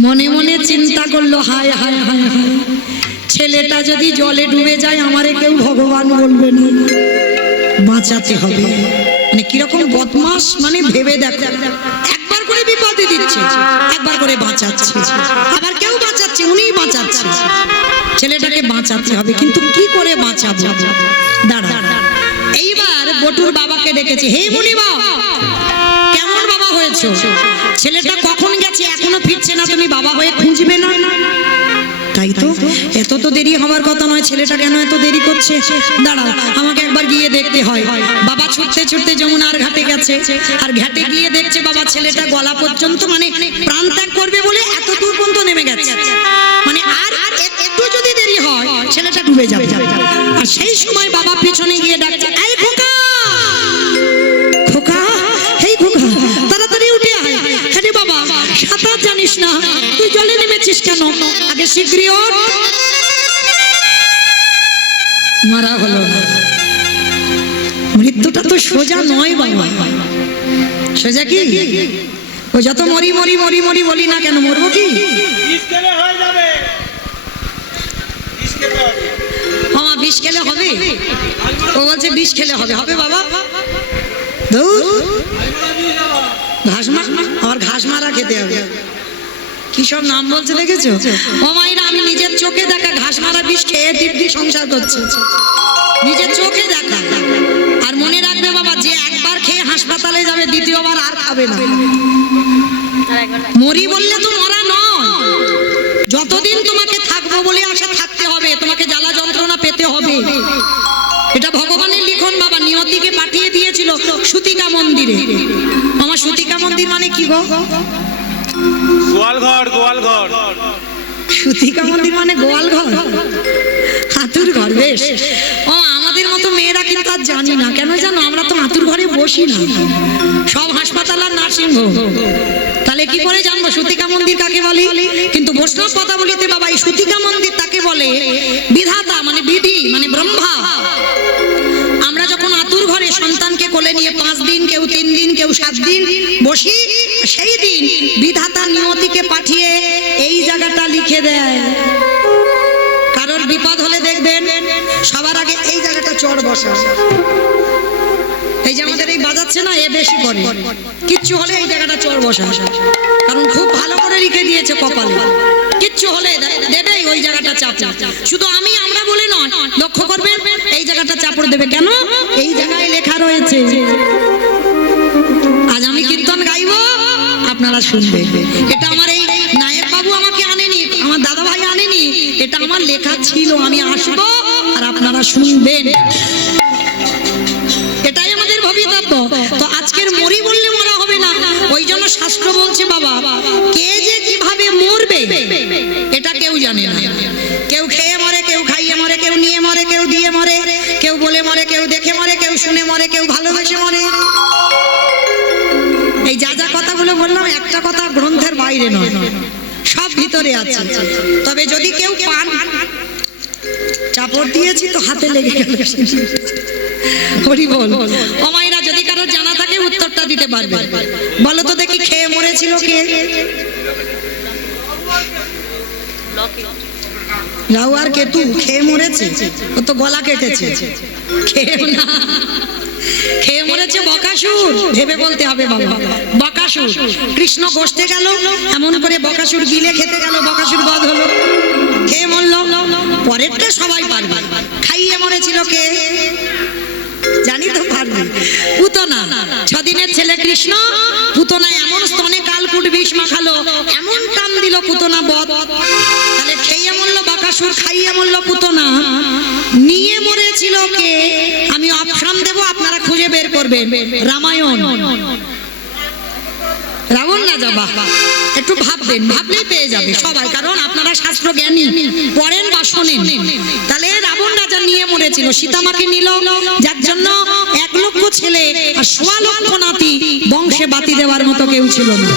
মনে মনে চিন্তা করলো, হায় হায় হায় হায়, ছেলেটা যদি জলে ডুবে যায় আমারে কেউ ভগবান বলবে না, বাঁচাতে হবে। মানে কিরকম বদমাস, মানে ভেবে দেখো, একবার করে বিপদে দিচ্ছে, একবার করে বাঁচাচ্ছে, আবার কেউ বাঁচাচ্ছে, উনিই বাঁচাচ্ছে। ছেলেটাকে বাঁচাতে হবে, কিন্তু কি করে বাঁচাবো? দাঁড়া, এইবার বটুর বাবাকে ডেকেছে, হে মুনিবা, কেমন বাবা হয়েছে? ছেলেটা কখন গেছে এখনো ফিরছে না, তুমি বাবা হয়ে খুঁজবে না? তাই তো, এত তো দেরি হওয়ার কথা নয়, ছেলেটা কেন এত দেরি করছে? দাঁড়াও, আমাকে একবার গিয়ে দেখতে হয়। বাবা ছুটতে ছুটতে যমুনার ঘাটে গেছে, আর ঘাটে গিয়ে দেখছে বাবা ছেলেটা গলা পর্যন্ত, মানে প্রাণ ত্যাগ করবে বলে এত দূর পর্যন্ত নেমে গেছে। মানে আর একটু যদি দেরি হয় ছেলেটা ডুবে যাবে। আর সেই সময় বাবা পিছনে গিয়ে ডাকছে, এই খোকা, খোকা, এই খোকা, তাড়াতাড়ি উঠে আয়। আরে বাবা, সাঁতার জানিস না, তুই জলে নেমেছিস কেন? আগে শীঘ্রই ওঠ। মারা হলো না। মৃত্যুটা তো সোজা নয় বাবা। সোজা কি? ও যত মরি মরি মরি মরি বলি না কেন, মরবো কি? মামা বিষ খেলে হবে? ও বলছে বিষ খেলে হবে। হবে বাবা, ঘাস মারা, আমার ঘাস মারা খেতে হবে। কি সব নাম বলছে দেখেছো? ও মায়েরা, আমি নিজের চোখে দেখা ঘাস মারা বিষ খেয়ে দিব্যি সংসার করছি, নিজের চোখে দেখা। আর মনে রাখবে বাবা, যে একবার খেয়ে হাসপাতালে যাবে, দ্বিতীয়বার আর খাবে না। মরি বললে তো মরা নয়, যতদিন তোমাকে থাকবো বলে আশা থাকতে হবে, তোমাকে জ্বালা যন্ত্রণা পেতে হবে। এটা ভগবানের লিখন বাবা, নিয়তিকে পাঠিয়ে দিয়েছিল সুতিকা মন্দিরে। আমার সুতিকা মন্দির মানে কি গো? গোয়ালঘর, গোয়ালঘর। সুতিকা মন্দির মানে গোয়ালঘর, হাতুর ঘর। বেশ, ও আমাদের মতো মেয়েরা কিন্তু আর জানি না, কেন জানো? আমরা তো হাতুর ঘরে বসি না, সব হাসপাতাল আর নার্সিংহোম। তাহলে কি করে জানবো সুতিকা মন্দির কাকে বলে? কিন্তু বৈষ্ণব কথা বলিতে বাবা, এই সুতিকা মন্দির তাকে বলে বিধাতা, মানে বিধি, মানে ব্রহ্মা। আমরা যখন আতুর ঘরে সন্তানকে কোলে নিয়ে 5 দিন, কেউ 3 দিন, কেউ 7 দিন বসি, সেই দিন বিধাতা নিয়তিকে পাঠিয়ে এই জায়গাটা লিখে দেয়। কারোর বিপদ হলে দেখবেন সবার আগে এই জায়গাটা চড় বসা। এই যে আমাদের এই বাজাচ্ছে না, এ বেশি করে, কিচ্ছু হলে এই জায়গাটা চড় বসা, কারণ খুব ভালো করে লিখে দিয়েছে কপালে। কিচ্ছু হলে দেবে ওই জায়গাটা চাপ। শুধু আমরা বলে নয়, লক্ষ্য করবেন এই জায়গাটা চাপড় দেবে। কেন? এই জায়গায় লেখা রয়েছে। আজ আমি কীর্তন গাইবো, আপনারা শুনবেন। এটা আমার এই নায়ক বাবু আমাকে আনেনি, আমার দাদা ভাই আনেনি, এটা আমার লেখা ছিল। আমি আসবো আর আপনারা শুনবেন, এটাই আমাদের ভবিতব্য। তো আজকের মরি বললে মরা হবে না, ওই জন্য শাস্ত্র বলছে বাবা, কে যে কিভাবে মরবে এটা কেউ জানে না। কেউ খেয়ে মরে, কেউ খাইয়ে মরে, কেউ নিয়ে মরে, কেউ দিয়ে মরে, কেউ বলে মরে, কেউ দেখে মরে, কেউ শুনে মরে, কেউ ভালোবেসে মরে। এই যা যা কথাগুলো বললাম একটা কথা গ্রন্থের বাইরে নয়, সব ভিতরে আছে। তবে যদি কেউ পান, চাপড় দিয়েছি তো হাতে লেগে গেল। হরি বল। ও মায়েরা, যদি কারো জানা থাকে উত্তরটা দিতে পারবে। বলো তো দেখি, খেয়ে মরেছিল কে? রাহু আর কেতু খেয়ে মরেছে? ও তো গলা কেটেছে। খেয়ে না, খেয়ে মরেছে বকাসুর। ভেবে বলতে হবে বাবা, বকাসুর। কৃষ্ণ গোষ্ঠে গেল, এমন করে বকাসুর গিলে খেতে গেল, বকাসুর বধ হলো, খেয়ে মরল। পরেরটা সবাই পারবে। খাইয়ে মরেছিল কে? জানি তো পারবে। পুতনা। 6 দিনের ছেলে কৃষ্ণ, পুতনা এমন স্তনে কালকুট বিষ মাখালো, এমন টান দিল পুতনা বধ। তাহলে খেয়ে মরল বকাসুর, খাইয়ে মরল পুতনা। নিয়ে মরেছিল কে? আমি অপশন দেব, আপনারা খুঁজে বের করবেন। রামায়ণ, রাবণ রাজা। বাহ, একটু ভাববেন, ভাবলেই পেয়ে যাবে সবাই, কারণ আপনারা শাস্ত্র জ্ঞানী, পড়েন বা শোনেন। তাহলে রাবণ রাজা নিয়ে মরেছিল, সীতামাকে নিল, যার জন্য 1 লক্ষ ছেলে আর 1.25 লক্ষ নাতি, বংশে বাতি দেওয়ার মতো কেউ ছিল না।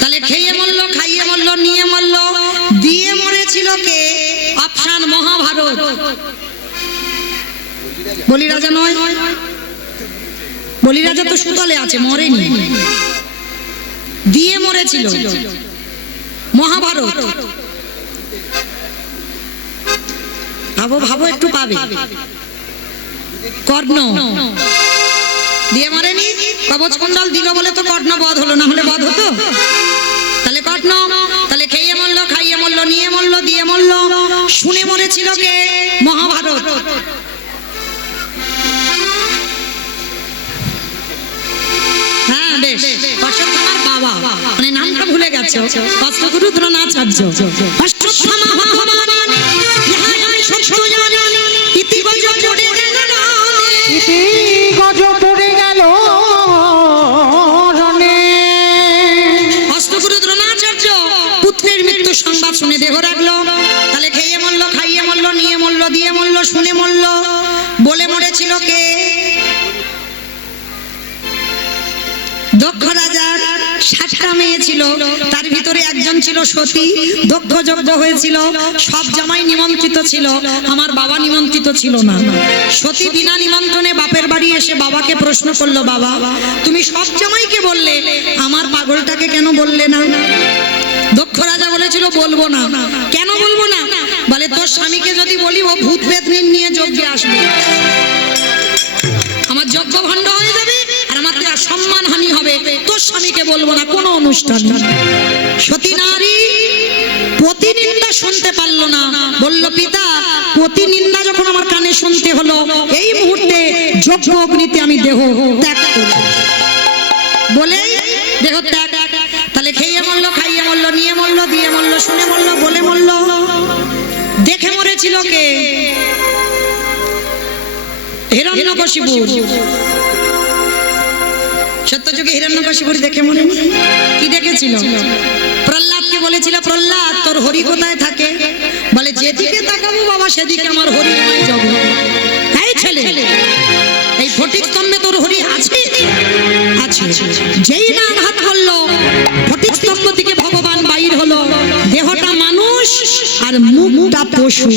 তাহলে খেয়ে মরল, খাইয়ে মরল, নিয়ে মরল, দিয়ে মরেছিল কে? অপশন মহাভারত। বলি রাজা নয়, বলি রাজা তো সুতলে আছে, মরেনি। দিয়ে মরেছিল মহাভারত। ভাবো ভাবো, একটু পাবে। কর্ণ দিয়ে মরেনি, কবচ কুণ্ডল দিল বলে তো কর্ণ বধ হলো, না হলে বধ হতো? তাহলে কর্ণ। তাহলে খেয়ে মরল, খাইয়ে মরল, নিয়ে মরল, দিয়ে মরল। শুনে মরেছিল কে? মহাভারত। হ্যাঁ বেশ, অশ্বত্থামার বাবা, মানে নামটা ভুলে গেছো, অষ্টগুরু দ্রোণাচার্য। অশ্বত্থামা ভগবান ইহাই আমি সত্য জানি, ইতি গজ পড়ে গেল রণে। ইতি গজ পড়ে গেল রণে। অষ্টগুরু দ্রোণাচার্য পুত্রের মৃত্যু সংবাদ শুনে দেহ রাখলো। তাহলে খেয়ে মরল, খাইয়ে মরল, নিয়ে মরল, দিয়ে মরল, শুনে মরল। বলে মরেছিল কে? দক্ষ রাজার 7টা মেয়ে ছিল, তার ভিতরে একজন ছিল সতী। দক্ষ যজ্ঞ হয়েছিল, সব জামাই নিমন্ত্রিত ছিল, আমার বাবা নিমন্ত্রিত ছিল না। সতী বিনা নিমন্ত্রণে বাপের বাড়ি এসে বাবাকে প্রশ্ন করলো, বাবা তুমি সব জামাইকে বললে, আমার পাগলটাকে কেন বললে না? দক্ষ রাজা বলেছিল, বলবো না। কেন বলবো না? বলে, তোর স্বামীকে যদি বলি, ও ভূত প্রেত নিয়ে যজ্ঞে আসবে, আমার যজ্ঞ ভণ্ড হয়ে যাবে, আর আমার সম্মান হানি হবে। তোর স্বামীকে বলবো না কোনো অনুষ্ঠান। সতী নারী প্রতিনিন্দা শুনতে পারলো না, বলল, পিতা প্রতিনিন্দা যখন আমার কানে শুনতে হলো, এই মুহূর্তে যজ্ঞ অগ্নিতে আমি দেহ ত্যাগ করব। বলে দেহ ত্যাগ। তাহলে খেয়ে মরল, খাইয়ে মরল, নিয়ে মরল, দিয়ে মরল, শুনে মরল, বলে মরল। দেখে মরেছিল কে? হিরণ্যকশিপু। সত্যযুগে হিরণ্যকশিপুর দেখে মরেনি? কি দেখেছিল? প্রহ্লাদকে বলেছিল, প্রহ্লাদ তোর হরি কোথায় থাকে? বলে, যেদিকে তাকাবো বাবা সেদিকে আমার হরিময় জগৎ। এই ছেলে, এই ফটিক স্তম্ভে তোর হরি আছে? আছে। যেই না আঘাত করলো, ফটিক স্তম্ভ থেকে ভগবান বাইর হলো, দেহটা মানুষ আর মুখটা পশু।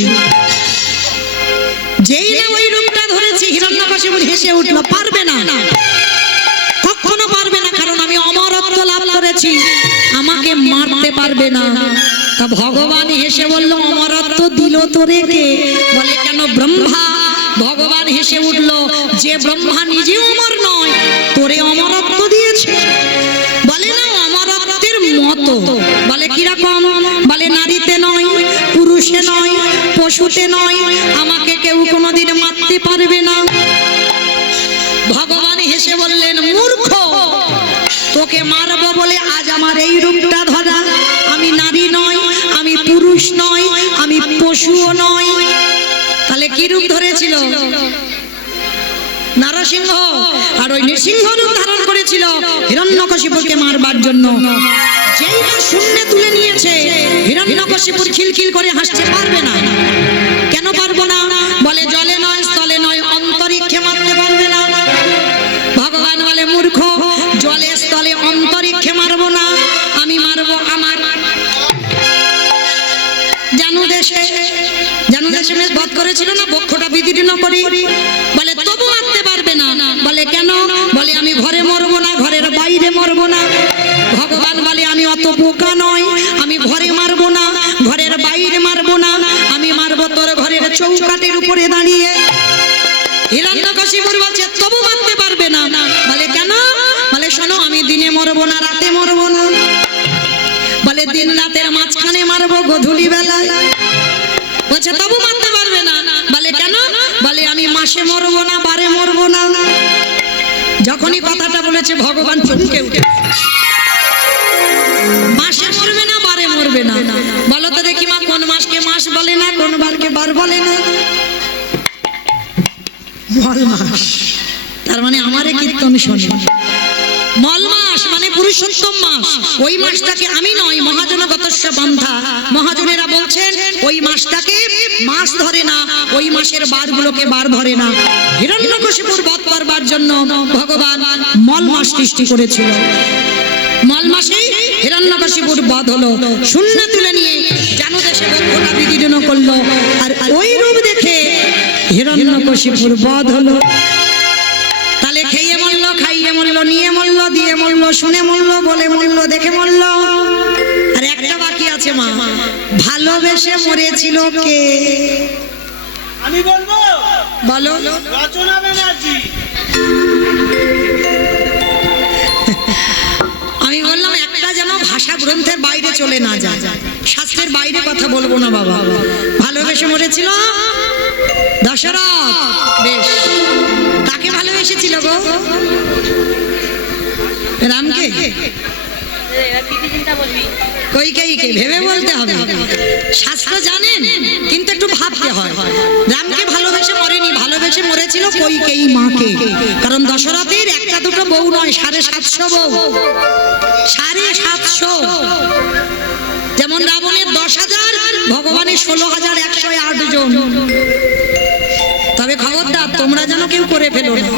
যেই না ওই রূপটা ধরেছি, হিরণ্যকশিপু হেসে উঠল, পারবে না, কখনো পারবে না, কারণ আমি অমরত্ব লাভ করেছি, আমাকে মারতে পারবে না। তা ভগবান হেসে বলল, অমরত্ব দিল তোরে কে? বলে, কেন? ব্রহ্মা। ভগবান হেসে উঠল, যে ব্রহ্মা নিজে অমর নয়, তোরে অমরত্ব দিয়েছে। বলে, না অমরত্বের মতো। বলে, কিরকম? বলে, নারীতে নয়, পুরুষে নয়, পশুতে নয়, আমাকে কেউ কোনোদিন মারতে পারবে না। ভগবান হেসে বললেন, মূর্খ, তোকে মারবো বলে আজ আমার এই রূপটা ধরা। আমি নারী নয়, আমি পুরুষ নয়, আমি পশুও নয়। তাহলে কি রূপ ধরেছিল? নরসিংহ। আর ওই নৃসিংহ রূপ ধারণ করেছিল হিরণ্যকশিপুকে মারবার জন্য। যেই না শূন্যে তুলে নিয়েছে, হিরণ্যকশিপুর খিলখিল করে হাসতে পারবে না। কেন পারবো না? বলে, জলে নয়, স্থলে নয়, অন্তরিক্ষে মারতে পারবে না। ভগবান বলে, মূর্খ, জলে স্থলে অন্তরিক্ষে করেছিল না বক্ষটা বিদীর্ণ করে, বলে তবু মারতে পারবে না। বলে কেন? বলে আমি ঘরে মরবো না, ঘরের বাইরে মরবো না। ভগবান বলে আমি অত বোকা নয়, আমি ঘরে মারবো না, ঘরের বাইরে মারবো না, আমি মারবো তোর ঘরের চৌকাঠের উপরে দাঁড়িয়ে। হিরণ্যকশিপুর বলছে তবু মারতে পারবে না। বলে কেন? বলে শোনো, আমি দিনে মরবো না, রাতে মরবো না। বলে দিন রাতের মাঝখানে মারবো, গোধূলি বেলায়। বলছে তবু মারতে পারবে না। বলে কেন? বলে আমি মাসে মরবো না, বারে মরবো না। যখনই কথাটা বলেছে ভগবান চমকে উঠে, মাসে মরবে না, বারে মরবে না। বলো তো দেখি মা, কোন মাসকে মাস বলে না, কোন বারকে বার বলে না? মল মাস। তার মানে আমারে কীর্তন শোনে। মল মাস মানে পুরুষোত্তম মাস। ওই মাসটাকে আমি নয়, মহাজনগতস্য বন্ধা, মহাজনেরা বলছেন ওই মাসটাকে মাস ধরে না, ওই মাসের বারগুলোকে বার ধরে না। হিরণ্যকশিপুর বধ করবার জন্য ভগবান মল মাস সৃষ্টি করেছিল। মল মাসেই হিরণ্যকশিপুর বধ হলো। শূন্য তুলে নিয়ে জানু দেশে বক্ষটা বিদীর্ণ করলো, আর ওই রূপ দেখে হিরণ্যকশিপুর বধ হলো। তাহলে খেয়ে মরলো, খাইয়ে মরলো, নিয়ে মরলো, দিয়ে মরলো, শুনে মরলো, বলে মরলো, দেখে মরলো। আর একটা বাকি আছে মা, ভালোবেসে মরেছিল কে? আমি বলবো, বলো। রচনা ব্যানার্জি। আমি বললাম একটা যেন ভাষা গ্রন্থের বাইরে চলে না যায়, শাস্ত্রের বাইরে কথা বলবো না বাবা। ভালোবেসে মরেছিল দশরথ। বেশ, কাকে ভালোবেসেছিল গো? রামকে? কইকেয়ীকে? ভেবে বলতে হবে। শাস্ত্র জানেন কিন্তু একটু ভাবতে হয়। রামকে ভালোবেসে মরেনি, ভালোবেসে মরেছিল কইকেয়ী মাকে। কারণ দশরথের একটা দুটো বউ নয়, 750 বউ, 750। যেমন রাবণের 10,000, ভগবানের 16,108 জন। তবে খবরদার তোমরা যেন কেউ করে ফেলো না,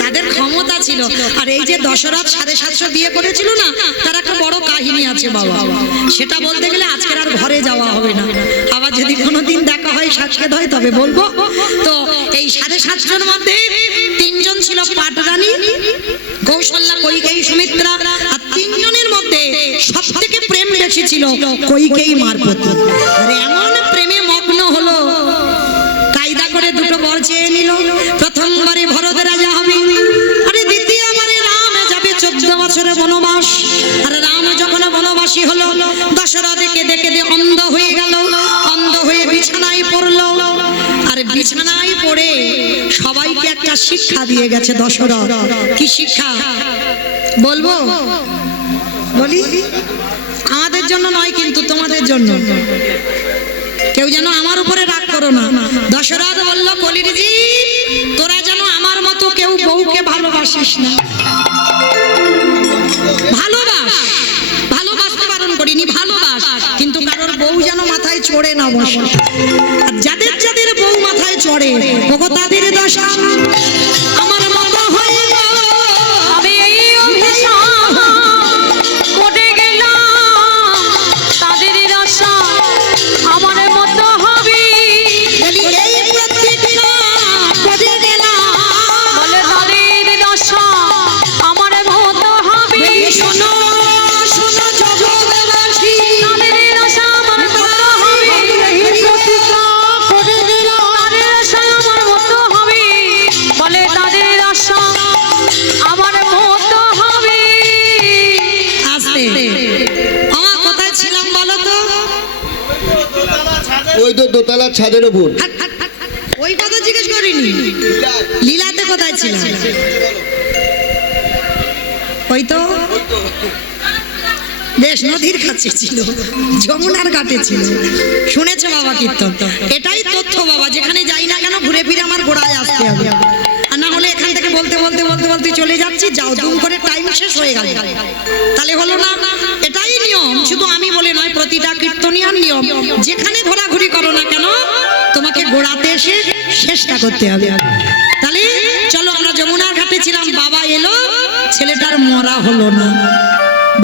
তাদের ক্ষমতা ছিল। আর এই যে দশরথ 750 বিয়ে করেছিল না, তার একটা বড় কাহিনী আছে বাবা। সেটা বলতে গেলে আজকের আর ঘরে যাওয়া হবে না। আবার যদি কোনোদিন দেখা হয়, সাক্ষাৎ হয়, তবে বলবো। তো এই 750 মধ্যে 3 জন ছিল পাটরানী, কৌশল্যা, কইকেয়ী, সুমিত্রা। আর 3 জনের মধ্যে সব থেকে প্রেম বেশি ছিল কইকেয়ী মার প্রতি। আর এমন প্রেমে মগ্ন হলো, কায়দা করে দুটো বর চেয়ে নিল। প্রথমবারে ভরত রাজা হবে, আরে দ্বিতীয়বারে রাম যাবে 14 বছরের বনবাস। আর রাম যখন বনবাসী হলো, দশরথ কেঁদে কেঁদে অন্ধ হয়ে গেল। অন্ধ হয়ে বিছানায় পড়লো। আর বিছানায় পড়ে সবাইকে একটা শিক্ষা দিয়ে গেছে দশরথ। কি শিক্ষা বলবো? বলি, আমাদের জন্য নয় কিন্তু তোমাদের জন্য। কেউ যেন আমার উপরে রাগ করো না। দশরথ বলল, কলিরজি, তোরা যেন আমার মতো কেউ বউকে ভালোবাসিস না। ভালোবাস, ভালোবাসতে বারণ করিনি, ভালোবাস, কিন্তু কারোর বউ যেন মাথায় চড়ে না বসে। আর যাদের যাদের বউ মাথায় চড়ে, ওগো তাদের দশা আমার মতো হয়ে গেল। আমি এই অভিশাপ করে গেলাম, তাদের দশা আমার মতো হবে। বলি এই প্রতিজ্ঞা করে গেলাম, বলে তাদের দশা আমার মতো হবে। শোনো শোনো জগৎবাসী, তাদের দশা আমার মতো হবে। প্রতিজ্ঞা করে গেলাম, তাদের দশা আমার মতো হবে। বলে তাদের দশা আমার মতো হবে। আস্তে। আমার কোথায় ছিলাম বলো তো? ওই তো দোতলা ছাদের উপর। হাট, হাট, হাট, হাট। ওই কথা জিজ্ঞেস করিনি। লীলাতে কোথায় ছিলাম? ওই তো বেশ নদীর কাছে ছিল, যমুনার ঘাটে ছিল। শুনেছো বাবা কীর্তন? এটাই তথ্য বাবা। যেখানে যাই না কেন ঘুরে ফিরে আমার গোড়ায় আসতে হবে। আর না হলে এখান থেকে বলতে বলতে বলতে বলতে চলে যাচ্ছি, যাও দুম করে টাইম শেষ হয়ে গেল, তাহলে হলো না। এটাই নিয়ম, শুধু আমি বলে নয়, প্রতিটা কীর্তনিয়ার নিয়ম। যেখানে ঘোরাঘুরি করো না কেন, তোমাকে গোড়াতে এসে শেষটা করতে হবে। তাহলে চলো, আমরা যমুনার ঘাটে ছিলাম। বাবা এলো, ছেলেটার মরা হলো না।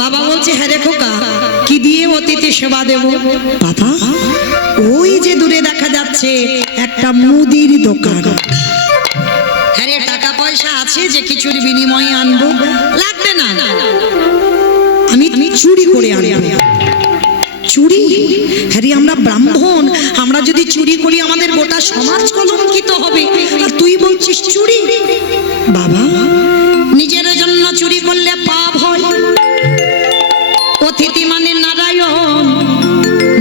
বাবা বলছে হ্যাঁ রে খোকা, কি দিয়ে অতিথি সেবা দেব? বাবা ওই যে দূরে দেখা যাচ্ছে একটা মুদির দোকান। হ্যাঁ রে, টাকা পয়সা আছে যে কিছুর বিনিময়ে আনবো? লাগবে না, আমি চুরি করে আনবো। চুরি? হ্যাঁ রে, আমরা ব্রাহ্মণ, আমরা যদি চুরি করি আমাদের গোটা সমাজ কলঙ্কিত হবে, আর তুই বলছিস চুরি? বাবা নিজের জন্য চুরি করলে পাপ হয়। অতিথি মানে নারায়ণ,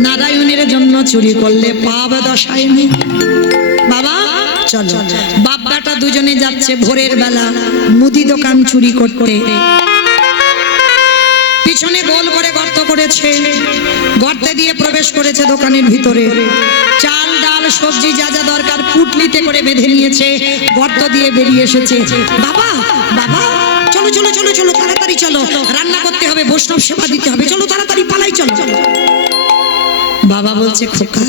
নারায়ণের জন্য চুরি করলে পাপ দশায় নেই। বাবা চলো, বাপ বেটা দুজনে যাচ্ছে ভোরের বেলা মুদি দোকান চুরি করতে। পিছনে গোল করে গর্ত করেছে, গর্তে দিয়ে প্রবেশ করেছে দোকানের ভিতরে। চাল ডাল সবজি যা যা দরকার পুটলিতে করে বেঁধে নিয়েছে, গর্ত দিয়ে বেরিয়ে এসেছে। বাবা বাবা চলো চলো চলো চলো, তাড়াতাড়ি চলো, রান্না করতে হবে, বৈষ্ণব সেবা দিতে হবে, চলো তাড়াতাড়ি পালাই চলো। বাবা বলছে খোকা,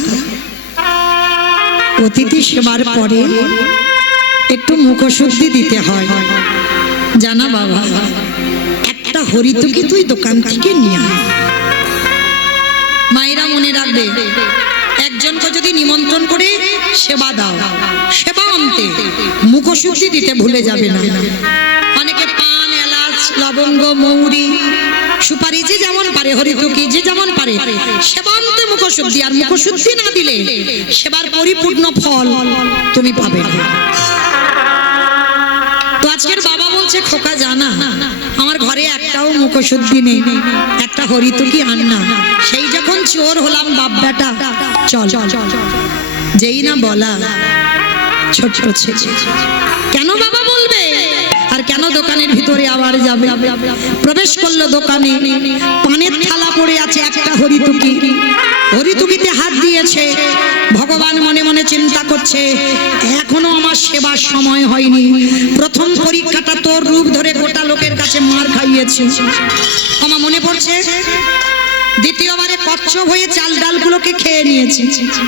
অতিথি সেবার পরে একটু মুখশুদ্ধি দিতে হয় জানা বাবা। একটা হরিতুকি তুই দোকান থেকে নিয়ে আয়। মায়েরা মনে রাখবে, একজনকে যদি নিমন্ত্রণ করে সেবা দাও, সেবা আনতে মুখশুদ্ধি দিতে ভুলে যাবে না। অনেকে পান, এলাচ, লবঙ্গ, মৌরি, সুপারি যে যেমন পারে, হরিতুকি যে যেমন পারে সেবা আনতে মুখশুদ্ধি, আর মুখশুদ্ধি না দিলে সেবার পরিপূর্ণ ফল তুমি পাবে না। তো আজকের বাবা বলছে খোকা জানা, আমার ঘরে একটাও মুখশুদ্ধি নেই, একটা হরিতুকি আন না। সেই যখন চোর হলাম বাপ বেটা, চল। যেই না বলা ছোট ছেলে, কেন বাবা বলবে আর কেন দোকানের ভিতরে আবার যাবে? প্রবেশ করলো দোকানে, পানের থালা পড়ে আছে একটা হরিতুকি, হরিতুকিতে হাত দিয়েছে। ভগবান মনে মনে চিন্তা করছে, এখনো আমার সেবার সময় হয়নি। প্রথম পরীক্ষাটা তোর রূপ ধরে গোটা লোকের কাছে মার খাইয়েছি, আমার মনে পড়ছে। দ্বিতীয়বারে কচ্ছপ হয়ে চাল ডালগুলোকে খেয়ে নিয়েছি,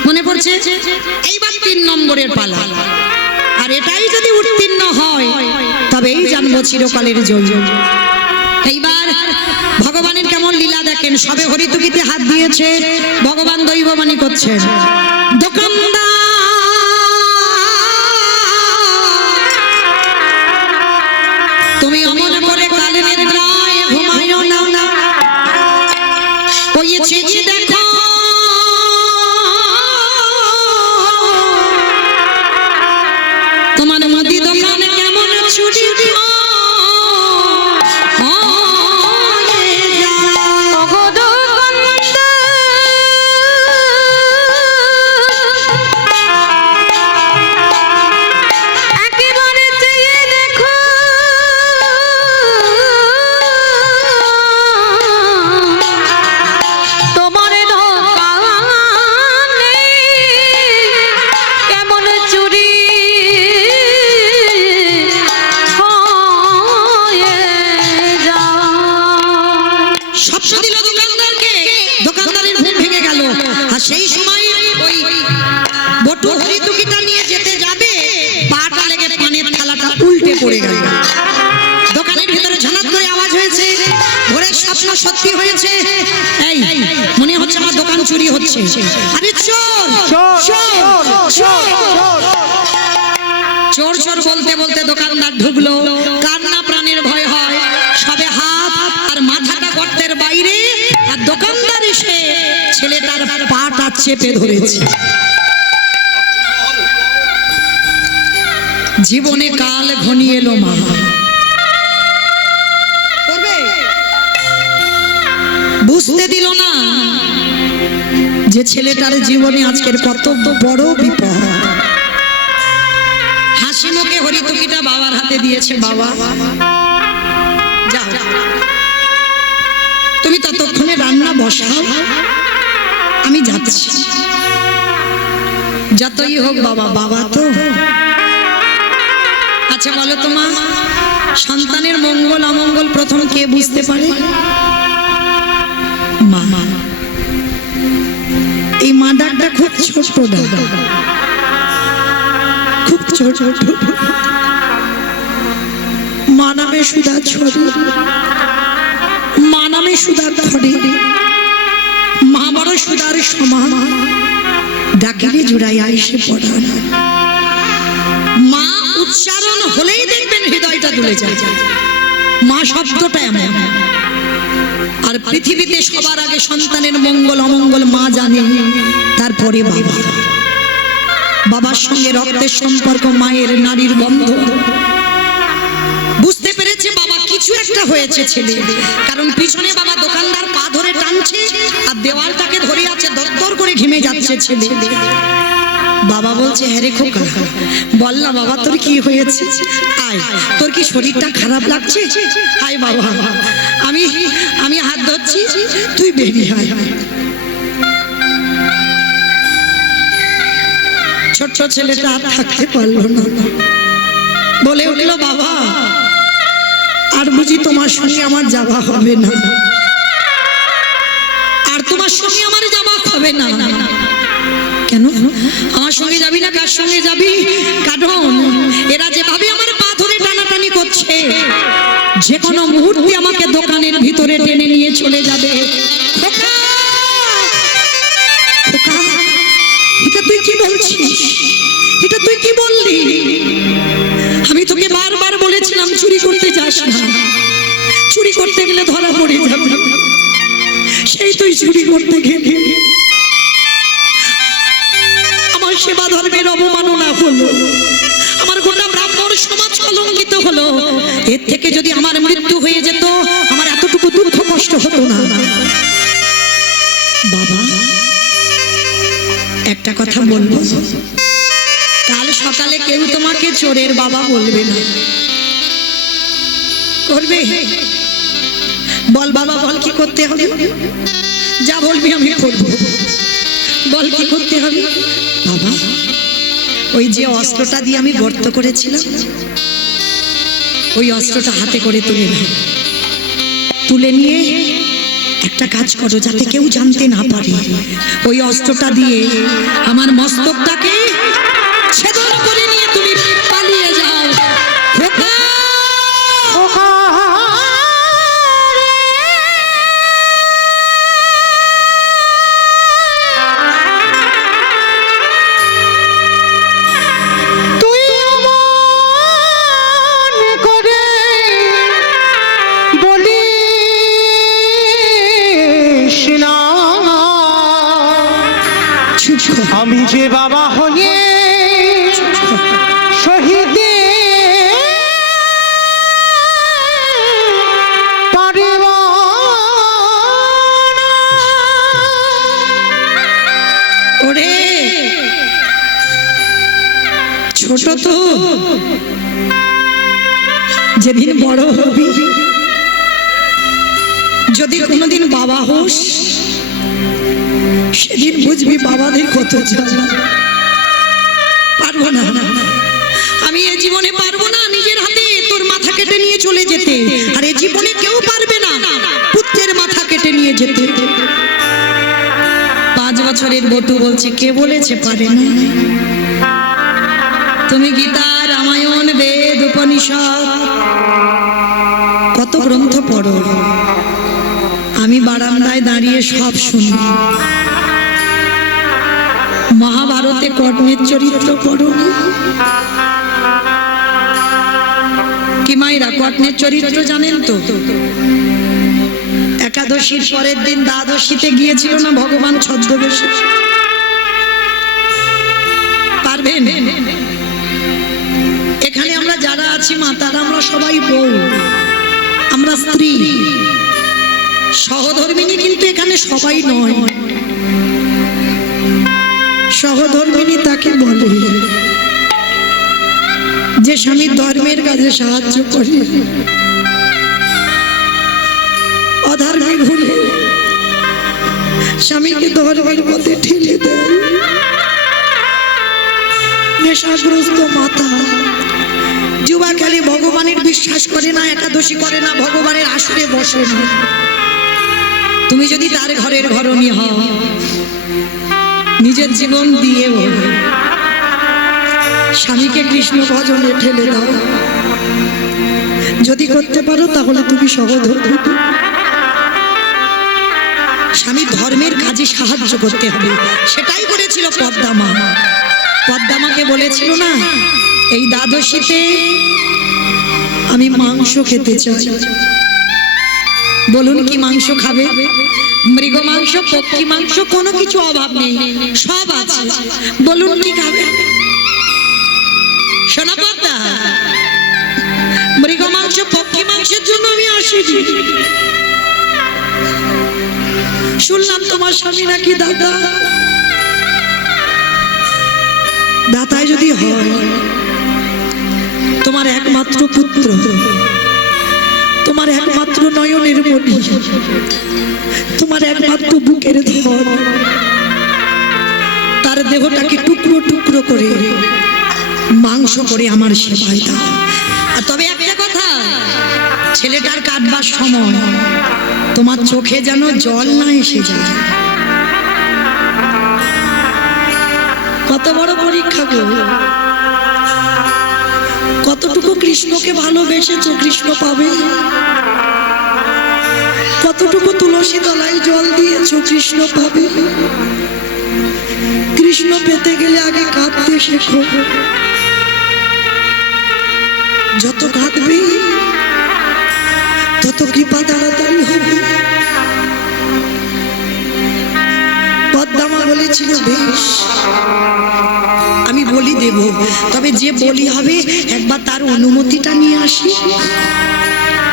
মনে পড়ছে। এইবার 3 নম্বরের পালা, আর এটাই যদি উত্তীর্ণ হয় তবেই জানবো চিরকালের জয়। এইবার ভগবানের কেমন লীলা দেখেন, সবে হরিতুকিতে হাত দিয়েছে, ভগবান দৈববাণী করছেন, দোকানদার তুমি অমল করে কালের রায় ঘুমায়ো না, ওই চিঠি দেখো তোমার মুদি দোকান কেমন চুরি সেই সময় ওই বটু হরিতুকিটা নিয়ে যেতে যাবে, পাটা লেগে পানের থালাটা উল্টে পড়ে গেল। দোকানের ভিতরে ঝনক করে আওয়াজ হয়েছে, ভোরের স্বপ্ন সত্যি হয়েছে। এই মনে হচ্ছে আমার দোকান চুরি হচ্ছে। আরে চোর চোর চোর চোর চোর বলতে বলতে দোকানদার ঢুকলো, কান্না প্রাণের ভয় হয়, সবে হাত আর মাথাটা গর্তের বাইরে, আর দোকানদার এসে ছেলেটার পাটা চেপে ধরেছে। জীবনে কাল ঘনিয়ে এলো, মা বুঝতে দিল না যে ছেলেটার জীবনে আজকের কত বড় বিপদ। হাসি মুখে হরিতুকিটা বাবার হাতে দিয়েছে, বাবা যাও তুমি ততক্ষণে রান্না বসাও, আমি যাচ্ছি। যতই হোক বাবা, বাবা তো। আচ্ছা বলো তো মা, সন্তানের মঙ্গল অমঙ্গল প্রথম কে বুঝতে পারে? মা। এই মা ডাকটা খুব ছোট ডাক, খুব ছোট। মা নামে সুধা ছড়ি, মা নামে সুদার ধরে, মা বড় সুদার সমান, ডাকিলে জোড়াইয়া এসে পড়ান। মা উচ্চারণ হলেই দেখবেন হৃদয়টা দুলে যায়। মা শব্দটা এমন। আর পৃথিবীতে সবার আগে সন্তানের মঙ্গল অমঙ্গল মা জানে, তারপরে বাবা। বাবার সঙ্গে রক্তের সম্পর্ক, মায়ের নারীর বন্ধন। বুঝতে পেরেছে বাবা কিছু একটা হয়েছে ছেলে, কারণ পিছনে বাবা দোকানদার পা ধরে টানছে আর দেওয়ালটাকে ধরে আছে, দরদর করে ঘেমে যাচ্ছে ছেলে। বাবা বলছে, হ্যাঁ রে খোকা, বল না বাবা তোর কি হয়েছে, আয়, তোর কি শরীরটা খারাপ লাগছে, আয় বাবা, আমি হাত ধরছি, তুই বেরিয়ে আয়। ছোট্ট ছেলেটা আর থাকতে পারলো না, বলে উঠলো, বাবা আর বুঝি তোমার সঙ্গে আমার যাওয়া হবে না, আর তোমার সঙ্গে আমার যাওয়া হবে না। কেন আমার সঙ্গে যাবি না? কার সঙ্গে যাবি? কারণ এরা যেভাবে আমার পা ধরে টানাটানি করছে, যে কোনো মুহূর্তে আমাকে দোকানের ভিতরে টেনে নিয়ে চলে যাবে। খোকা, খোকা, এটা তুই কি বলছিস? এটা তুই কি বললি? আমি তোকে বারবার বলেছিলাম চুরি করতে যাস না, চুরি করতে গেলে ধরা পড়ে যাবে। সেই তুই চুরি করতে গেলি, আমার সেবা ধর্মের অবমাননা হলো, আমার গোটা ব্রাহ্মণ সমাজ কলঙ্কিত হলো। এর থেকে যদি আমার মৃত্যু হয়ে যেত, আমার এতটুকু দুঃখ কষ্ট হতো না। বাবা একটা কথা বলবো, কাল সকালে কেউ তোমাকে চোরের বাবা বলবে না, করবে? বল বাবা, বল কি করতে হবে? যা বলবি আমি করবো, বল কি করতে হবে? বাবা ওই যে অস্ত্রটা দিয়ে আমি গর্ত করেছিলাম, ওই অস্ত্রটা হাতে করে তুলে নাও, তুলে নিয়ে একটা কাজ করো যাতে কেউ জানতে না পারে। ওই অস্ত্রটা দিয়ে আমার মস্তকটাকে ছেদন করে নিয়ে তুমি পালিয়ে যাও। আমি যে বাবা হয়ে শহীদ পারিব না। ওরে ছোট তো, যেদিন বড় হবি, যদি কোনোদিন বাবা হোস, সেদিন বুঝবি বাবাদের কত জ্বালা। পারবো না, আমি এ জীবনে পারবো না নিজের হাতে তোর মাথা কেটে নিয়ে চলে যেতে, আর এ জীবনে কেউ পারবে না পুত্রের মাথা কেটে নিয়ে যেতে। 5 বছরের বটু বলছে, কে বলেছে পারে না? তুমি গীতা, রামায়ণ, বেদ, উপনিষদ কত গ্রন্থ পড়ো, আমি বারান্দায় দাঁড়িয়ে সব শুনি। মহাভারতে কর্ণের চরিত্র পড়োনি কি মায়েরা? কর্ণের চরিত্র জানেন তো? একাদশীর পরের দিন দ্বাদশীতে গিয়েছিল না ভগবান ছদ্মবেশে? পারবেন? এখানে আমরা যারা আছি মা, তারা আমরা সবাই বউ, আমরা স্ত্রী। সহধর্মিনী কিন্তু এখানে সবাই নয়। সহধর্মিনী তাকে বলে যে স্বামীর ধর্মের কাজে সাহায্য করে, অধর্মের ভুলে স্বামীকে ধর্মের পথে ঠেলে দেয়। নেশাগ্রস্ত মাথা, যুবা খেলে, ভগবানের বিশ্বাস করে না, একাদশী করে না, ভগবানের আসরে বসে না। তুমি যদি তার ঘরের ঘরণী হও, নিজের জীবন দিয়েও স্বামীকে কৃষ্ণ ভজনে ঠেলে দাও, যদি করতে পারো তাহলে তুমি সহধর্মিনী। স্বামী ধর্মের কাজে সাহায্য করতে হবে, সেটাই করেছিল পদ্মা মা। পদ্মা মাকে বলেছিল না, এই দ্বাদশীতে আমি মাংস খেতে চাই। বলুন কি মাংস খাবে? মৃগ মাংস, পক্ষী মাংস, কোনো কিছু অভাব নেই, সব আছে। বলুন কি খাবে? শোনা পদ্মা, মৃগ মাংস, পক্ষী মাংসের জন্য আমি আসিনি। শুনলাম তোমার স্বামী নাকি দাদা। দাতায় যদি হয়, তোমার একমাত্র পুত্র, তোমার একমাত্র নয়নের মণি, তোমার একমাত্র বুকের ধন, তার দেহটাকে টুকরো টুকরো করে মাংস করে আমার সেবায় দাও। আর তবে একটা কথা, ছেলেটার কাটবার সময় তোমার চোখে যেন জল না এসে যায়। কত বড় পরীক্ষা গো! কতটুকু কৃষ্ণকে ভালোবেসেছো কৃষ্ণ পাবে, কতটুকু তুলসী তলায় জল দিয়েছো কৃষ্ণ পাবে। কৃষ্ণ পেতে গেলে আগে কাঁদতে শেখো। যত কাঁদবে তত কৃপা তাড়াতাড়ি হবে। পদ্মা বলেছিল, বেশ আমি বলি দেব, তবে যে বলি হবে একবার তার অনুমতিটা নিয়ে আসি।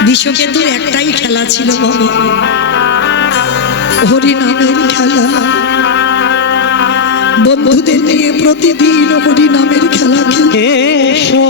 বিশ্বকেতুর একটাই খেলা ছিল বাবা, হরি নামের খেলা। বন্ধুদের নিয়ে প্রতিদিন হরি নামের খেলা খেলে। এসো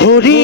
হরি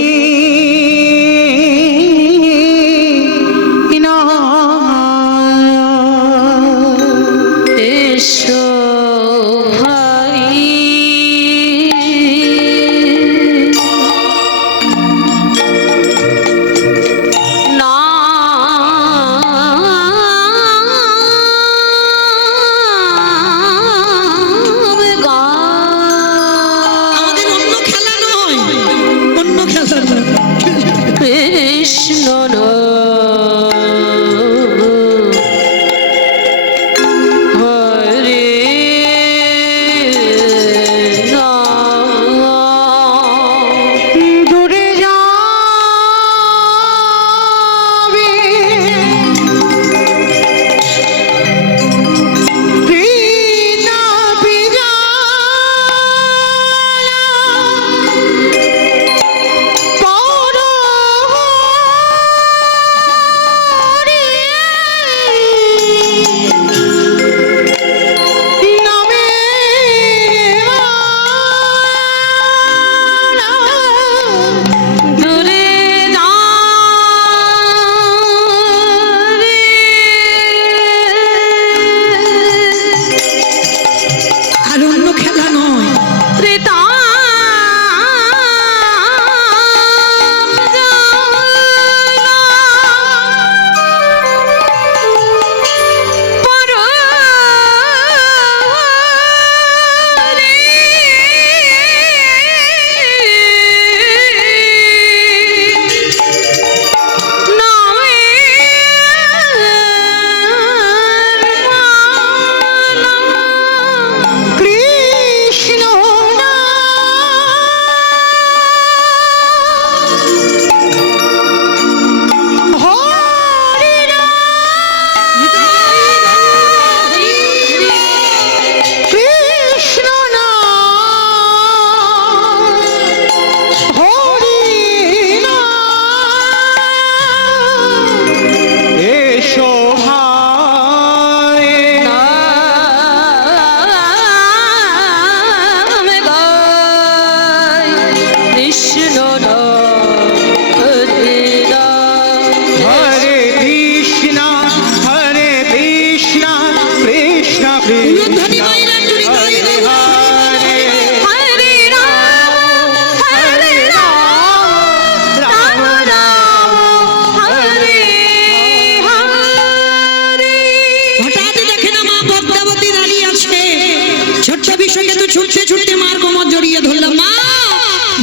বিষকে তো ছুটতে ছুটতে মার কোমর জড়িয়ে ধরল। মা,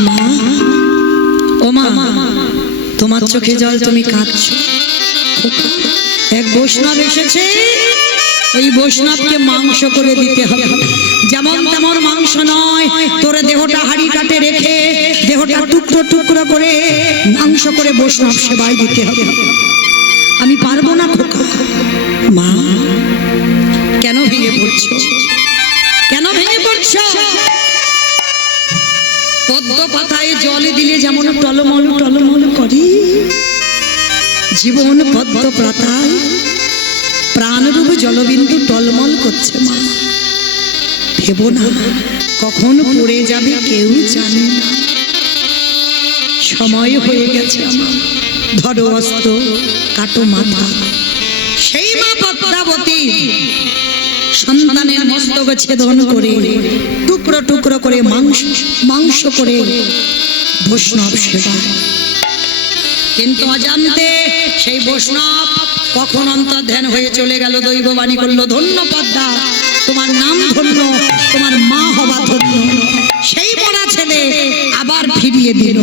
মা, ও মা, তোমার চোখে জল, তুমি কাঁদছো। এক বৈষ্ণব এসেছে, ওই বৈষ্ণবকে মাংস করে দিতে হবে। যেমন তেমন মাংস নয়, তোর দেহটা হাড়ি কাটে রেখে দেহটা টুকরো টুকরো করে মাংস করে বৈষ্ণব সেবায় দিতে হবে। আমি পারবো না খোকা। মা, কেন ভেঙে পড়ছো? কেন ভেঙে পড়ছো? পদ্ম পাতায় জলে দিলে যেমন টলমল টলমল করে, জীবন পদ্ম পাতায় প্রাণরূপ জলবিন্দু টলমল করছে। মা, ভেবো না, কখন পড়ে যাবে কেউ জানে না। সময় হয়ে গেছে আমার, ধরো অস্ত্র, কাটো মাথা। সেই মা পদ্মাবতী সন্তানের মস্তক ছেদন করে টুকরো টুকরো করে মাংস করে বৈষ্ণব সেবা। কিন্তু অজান্তে সেই বৈষ্ণব কখন অন্তর্ধান হয়ে চলে গেল। দৈববাণী করলো, ধন্য পদ্মা, তোমার নাম ধন্য, তোমার মা হবা ধন্য। সেই পড়া ছেলে আবার ফিরিয়ে দিল।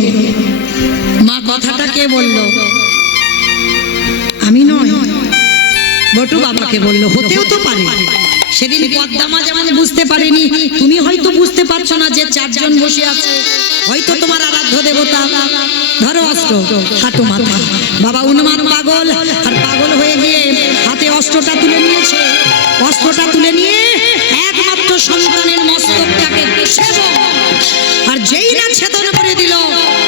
মা কথাটা কে বলল? আমি নয়, বটু বাবাকে বললো। হতেও তো পারে, সেদিন পদ্মা মা যেমন বুঝতে পারেনি, তুমি হয়তো বুঝতে পারছো না যে চারজন বসে আছে, হয়তো তোমার আরাধ্য দেবতা। ধরো অস্ত্র, কাটো মাথা। বাবা উন্মাদ পাগল, আর পাগল হয়ে গিয়ে হাতে অস্ত্রটা তুলে নিয়েছে। অস্ত্রটা তুলে নিয়ে একমাত্র সন্তানের মস্তকটাকে ছেদন, আর যেই না ছেদন করে দিল,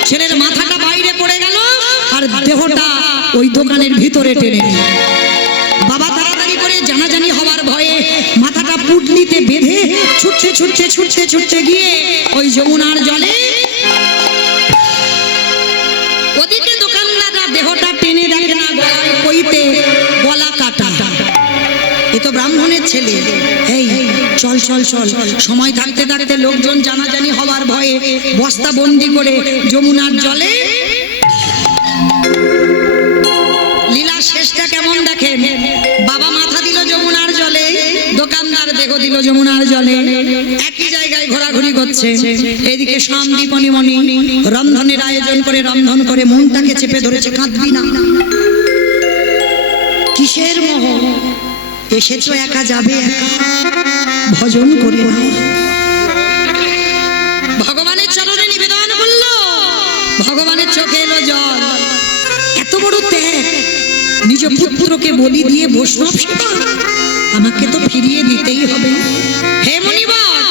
ছেলের মাথাটা বাইরে পড়ে গেল, আর দেহটা ওই দোকানের ভিতরে টেনে নিল। বাবা তাড়াতাড়ি করে জানাজানি হওয়ার ভয়ে মাথাটা পুটলিতে বেঁধে ছুটতে ছুটতে ছুটতে ছুটতে গিয়ে ওই যমুনার জলে, ওদিকে দোকানদাররা দেহটা টেনে দেখে না, গলায় কইতে গলা কাটা। এ তো ব্রাহ্মণের ছেলে। এই চল চল চল, সময় থাকতে থাকতে লোকজন জানাজানি হওয়ার ভয়ে বস্তা বন্দি করে যমুনার জলে। লীলা শেষটা কেমন দেখেন? বাবা মাথা দিল যমুনার জলে, দোকানদার দেহ দিল যমুনার জলে, একই জায়গায় ঘোরাঘুরি করছে। এদিকে সন্দীপনী মণি রন্ধনের আয়োজন করে রন্ধন করে মনটাকে চেপে ধরেছে। কাঁদবি না, কিসের মোহ? এসেছো একা, যাবে একা, ভজন করে না। ভগবানের চরণে নিবেদন করলো, ভগবানের চোখে এলো জল। এত বড় ত্যাগ, নিজ পুত্রকে বলি দিয়ে বৈষ্ণব সেবা, আমাকে তো ফিরিয়ে দিতেই হবে। হে মুনিবর,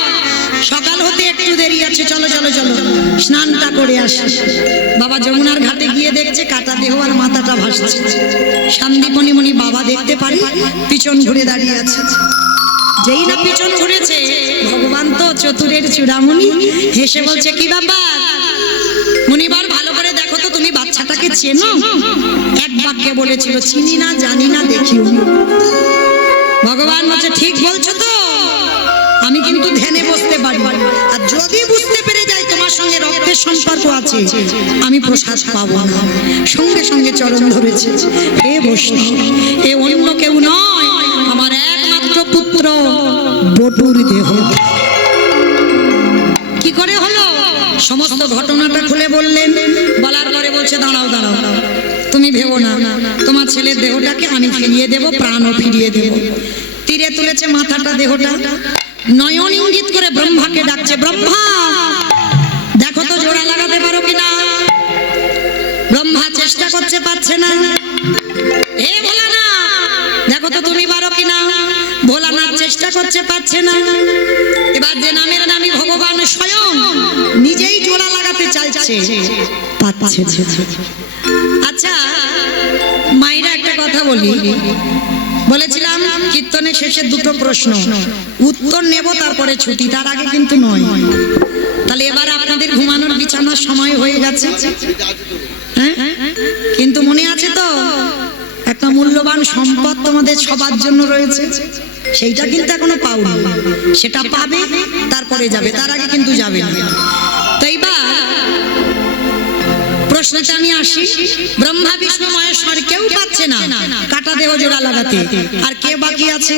সকাল হতে একটু দেরি আছে, চলো চলো চলো, স্নানটা করে আসি। বাবা যমুনার ঘাটে গিয়ে দেখছে কাটা দেহ আর মাথাটা ভাসছে। সন্দীপনী মণি বাবা দেখতে পারে, পিছন ঘুরে দাঁড়িয়ে আছে। যেই না পিছন ঘুরেছে, ভগবান তো চতুরের চূড়ামণি, হেসে বলছে, কি ব্যাপার মুনিবার, ভালো করে দেখো তো, তুমি বাচ্চাটাকে চেনো? এক বাক্যে বলেছিল, চিনি না, জানি না, দেখিও। ভগবান বলছে, ঠিক বলছো তো, আমি কিন্তু ধ্যানে বসতে পারি, আর যদি বুঝতে পেরে যাই তোমার সঙ্গে রক্তের সম্পর্ক আছে, আমি প্রসাদ পাবো না। সঙ্গে সঙ্গে চরণ ধরেছে। হে বৈষ্ণব, এ অন্য কেউ নয়, আমার একমাত্র পুত্র বটুর দেহ। কি করে হলো? সমস্ত ঘটনাটা খুলে বললেন। বলার পরে বলছে, দাঁড়াও দাঁড়াও, তুমি ভেবো না, তোমার ছেলের দেহটাকে আমি ফিরিয়ে দেব, প্রাণও ফিরিয়ে দেব। তীরে তুলেছে মাথাটা, দেহটা নয়ন ইঙ্গিত করে ব্রহ্মাকে ডাকছে, ব্রহ্মা দেখো তো জোড়া লাগাতে পারো কিনা। ব্রহ্মা চেষ্টা করছে, পাচ্ছে না। হে ভোলানাথ, দেখো তো তুমি পারো কিনা। ভোলানাথ চেষ্টা করছে, পাচ্ছে না। এবার যে নামের নামই ভগবান স্বয়ং নিজেই জোড়া লাগাতে চাইছে, পাচ্ছে। আচ্ছা মায়েরা, একটা কথা বলি, বলেছিলাম কীর্তনের শেষে দুটো প্রশ্ন, উত্তর নেব তারপরে ছুটি, তার আগে কিন্তু নয়। তাহলে এবার আপনাদের ঘুমানোর বিছানার সময় হয়ে গেছে, হ্যাঁ? কিন্তু মনে আছে তো, একটা মূল্যবান সম্পদ তোমাদের সবার জন্য রয়েছে, সেইটা কিন্তু এখনো পাওনি। সেটা পাবে, তারপরে যাবে, তার আগে কিন্তু যাবে না। তো এইবার প্রশ্নটা আমি আসি, ব্রহ্মা বিষ্ণু মহেশ্বর কেউ পাচ্ছে না কাটা দেহ জোড়া লাগাতে, আর কে বাকি আছে?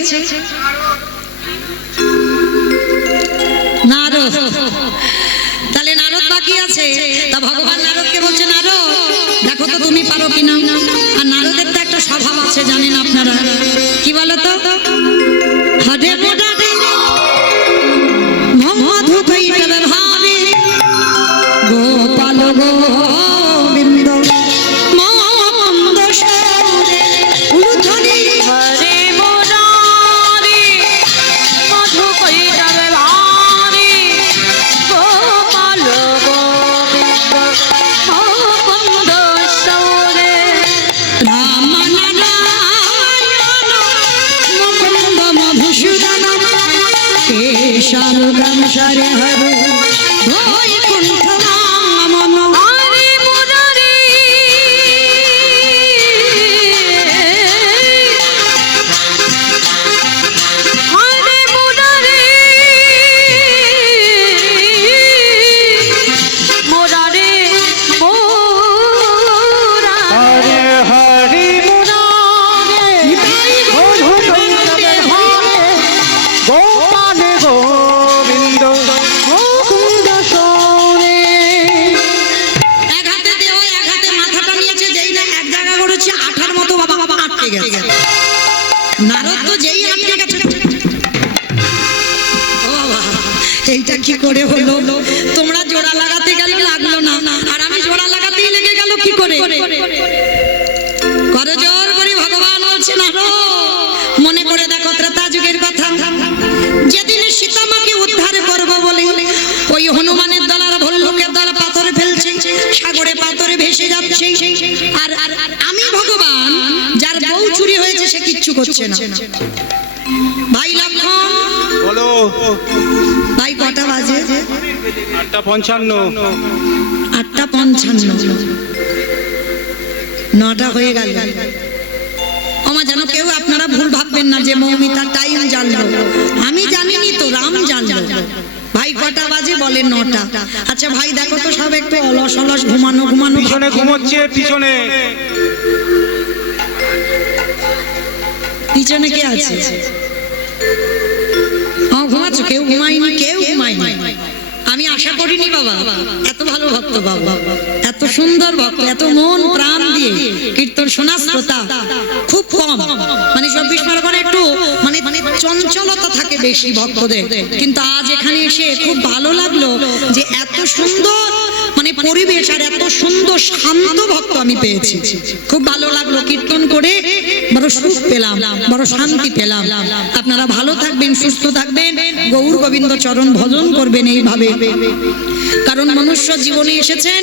বাকি আছে। তা ভগবান নারদকে বলছে, নারদ দেখো তো তুমি পারো কিনা। আর নারদের তো একটা স্বভাব আছে জানেন আপনারা, কি বলো তো, হাটে মোটাটে মধু কইতে ভাবে গোপাল গোবিন্দ মন্দ সরে উলুধ্বনি হরে মুরারি মধু কৈতবে ভারি গোপাল গোবিন্দ মুকুন্দ সৌরে রাম নারায়ণ মুকুন্দ মধুসূদন কেশব গংসরে হরে বৈকুণ্ঠ মন হরে মুরারি হরে মুরারি মুরারি মুরারি হরে হরি মুরারে মধু কৈতবে ভারে গোপাল গোবিন্দ মুকুন্দ সৌরে। এক হাতে দেহ এক হাতে মাথাটা নিয়েছে, যেই না এক জায়গা করেছে আঠার মতো বাবা বাবা আটকে গেছে। নারদ তো যেই আটকে গেছে, ও বাবা, এইটা কি করে হলো? তোমরা জোড়া লাগাতে গেলে লাগলো না, আর আমি জোড়া লাগাতেই লেগে গেল কি করে? করে জোর করে ভগবান বলছে, নারদ মনে করে দেখো ত্রেতা যুগের কথা, যেদিন সীতামাকে উদ্ধার করব বলে ওই হনুমানের দল আর ভল্লুকের দল পাথরে ফেলছে, সাগরে পাথরে ভেসে যাচ্ছে, আর আমি ভগবান যার বউ চুরি হয়েছে সে কিচ্ছু করছে না। ভাই লক্ষণ, বলো। ভাই কটা বাজে? 8:55। 8:55, 9টা হয়ে গেল। আমার যেন কেউ আপনারা ভুল ভাববেন না যে মৌমিতা টাইম জানলো, আমি জানিনি তো, রাম জানলো। ভাই কটা বাজে? বলে 9টা। আচ্ছা ভাই দেখো তো সব একটু অলস অলস ঘুমানো ঘুমানো পিছনে ঘুমোচ্ছে, পিছনে। পিছনে কে আছে? ঘুমাচ্ছ? কেউ ঘুমায়নি, কেউ ঘুমায়নি। আমি আশা করিনি বাবা এত ভালো ভক্ত বাবা, এত সুন্দর ভক্ত, এত মন প্রাণ দিয়ে কীর্তন শোনা শ্রোতা খুব কম। মানে 24 একটু মানে চঞ্চলতা থাকে বেশি ভক্তদের, কিন্তু আজ এখানে এসে খুব ভালো লাগলো যে এত সুন্দর মানে পরিবেশ আর এত সুন্দর শান্ত ভক্ত আমি পেয়েছি। খুব ভালো লাগলো, কীর্তন করে বড় সুখ পেলাম, বড় শান্তি পেলাম। আপনারা ভালো থাকবেন, সুস্থ থাকবেন, গৌর গোবিন্দ চরণ ভজন করবেন এইভাবে। কারণ মনুষ্য জীবনে এসেছেন,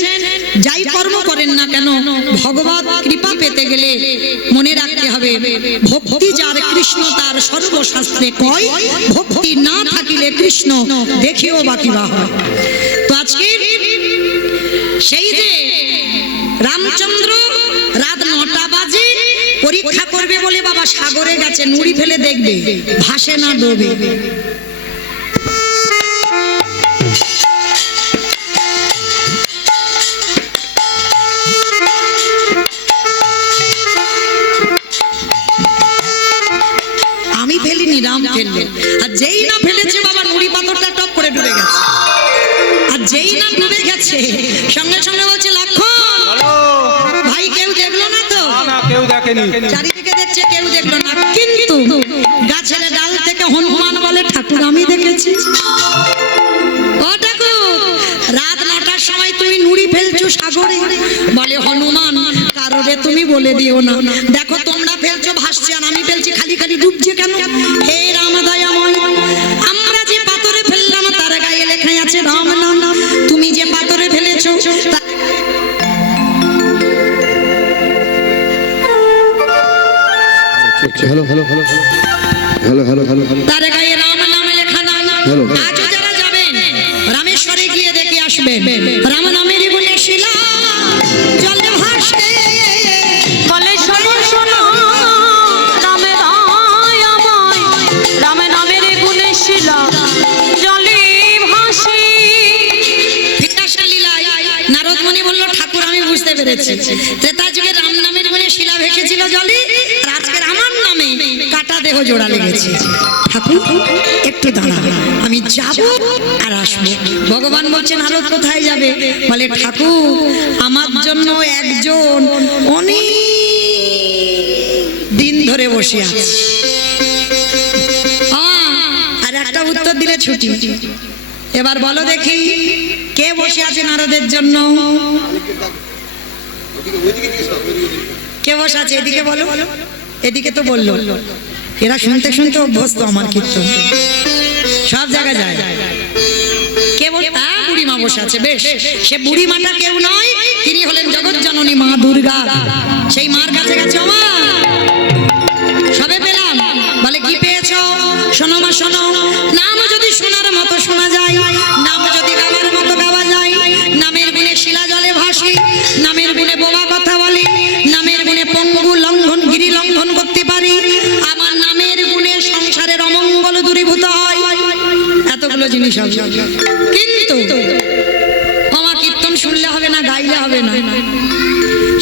যাই কর্ম করেন না কেন ভগবত কৃপা পেতে গেলে মনে রাখতে হবে, ভক্তি যার কৃষ্ণ তার সর্বশাস্ত্রে কয়, ভক্তি না থাকিলে কৃষ্ণ দেখিও বাকি বা হয়। তো আজকে সেই যে রামচন্দ্র রাত 9টা বাজে পরীক্ষা করবে বলে বাবা সাগরে গেছে, নুড়ি ফেলে দেখবে ভাসে না ডোবে। আমি ফেলিনি, রাম ফেললো। আর যেই না ফেলেছে বাবা নুড়ি পাথরটা টপ করে ডুবে গেছে। আর যেই না ডুবে গেছে সঙ্গে সঙ্গে বলছে, লক্ষণ ভাই কেউ দেখলো না তো? না, কেউ দেখেনি। চারিদিকে দেখছে, কেউ দেখলো না, কিন্তু গাছের ডাল থেকে হনুমান বলে, ঠাকুর আমি দেখেছি। ও ঠাকুর, রাত 9টার সময় তুমি নুড়ি ফেলছো সাগরে। বলে, হনুমান কারোরে তুমি বলে দিও না, দেখো তোমরা ফেলছো ভাসছে, আর আমি ফেলছি খালি খালি ডুবছে কেন? হে রাম দয়াময়, আমরা যে পাথরে ফেললাম তার গায়ে লেখাই আছে রাম নাম, তুমি যে পাথরে ফেলেছো hello hello hello hello hello hello hello তার গায়ে রাম নামে লেখা নাই। আজও যারা যাবেন রামেশ্বরে গিয়ে দেখে আসবেন, রাম নামের গুণে শিলা জলে ভাসে। বলে শোনো শোনো রামে দয়াময়, রামে নামের গুণে শিলা জলে ভাসে। বিকাশা লীলায় নারদ মুনি বলল, ঠাকুর আমি বুঝতে পেরেছি, ত্রেতা যুগে রাম নামের গুণে শিলা ভেসেছিল জলে, আর আজকের আমার নামে কাটা দেহ দেহ জোড়া লেগেছে। ঠাকুর একটু দাঁড়া, আমি যাব আর আসবো। ভগবান বলছেন নারদ কোথায় যাবে? বলে ঠাকুর আমার জন্য একজন অনেক দিন ধরে বসে আছে। আর একটা উত্তর দিলে ছুটি। এবার বলো দেখি কে বসে আছে নারদের জন্য? কে বসে আছে? এদিকে বলো। এদিকে তো বললো, এরা শুনতে শুনতে অভ্যস্ত আমার কীর্তন, সব জায়গায় যায়। কে বল? বুড়িমা বসে আছে। বেশ, সে বুড়িমাটা কেউ নয়, তিনি হলেন জগৎ জননী মা দুর্গা। সেই মার কাছে গেছে, মা সবে পেলাম। বলে কি পেয়েছো? শোনো মা শোনো, নাম যদি শোনার মতো শোনা যায়, নাম যদি গাওয়ার মতো গাওয়া যায়, নামের গুণে শিলা জলে ভাসে, নামের গুণে বোবা কথা বলে, নামের গুণে পঙ্গু লঙ্ঘন গিরি লঙ্ঘন করতে পারি, আমার নামের গুণে সংসারের অমঙ্গল দূরীভূত হয়। এতগুলো জিনিস হবে, কিন্তু আমার কীর্তন শুনলে হবে না, গাইলে হবে না।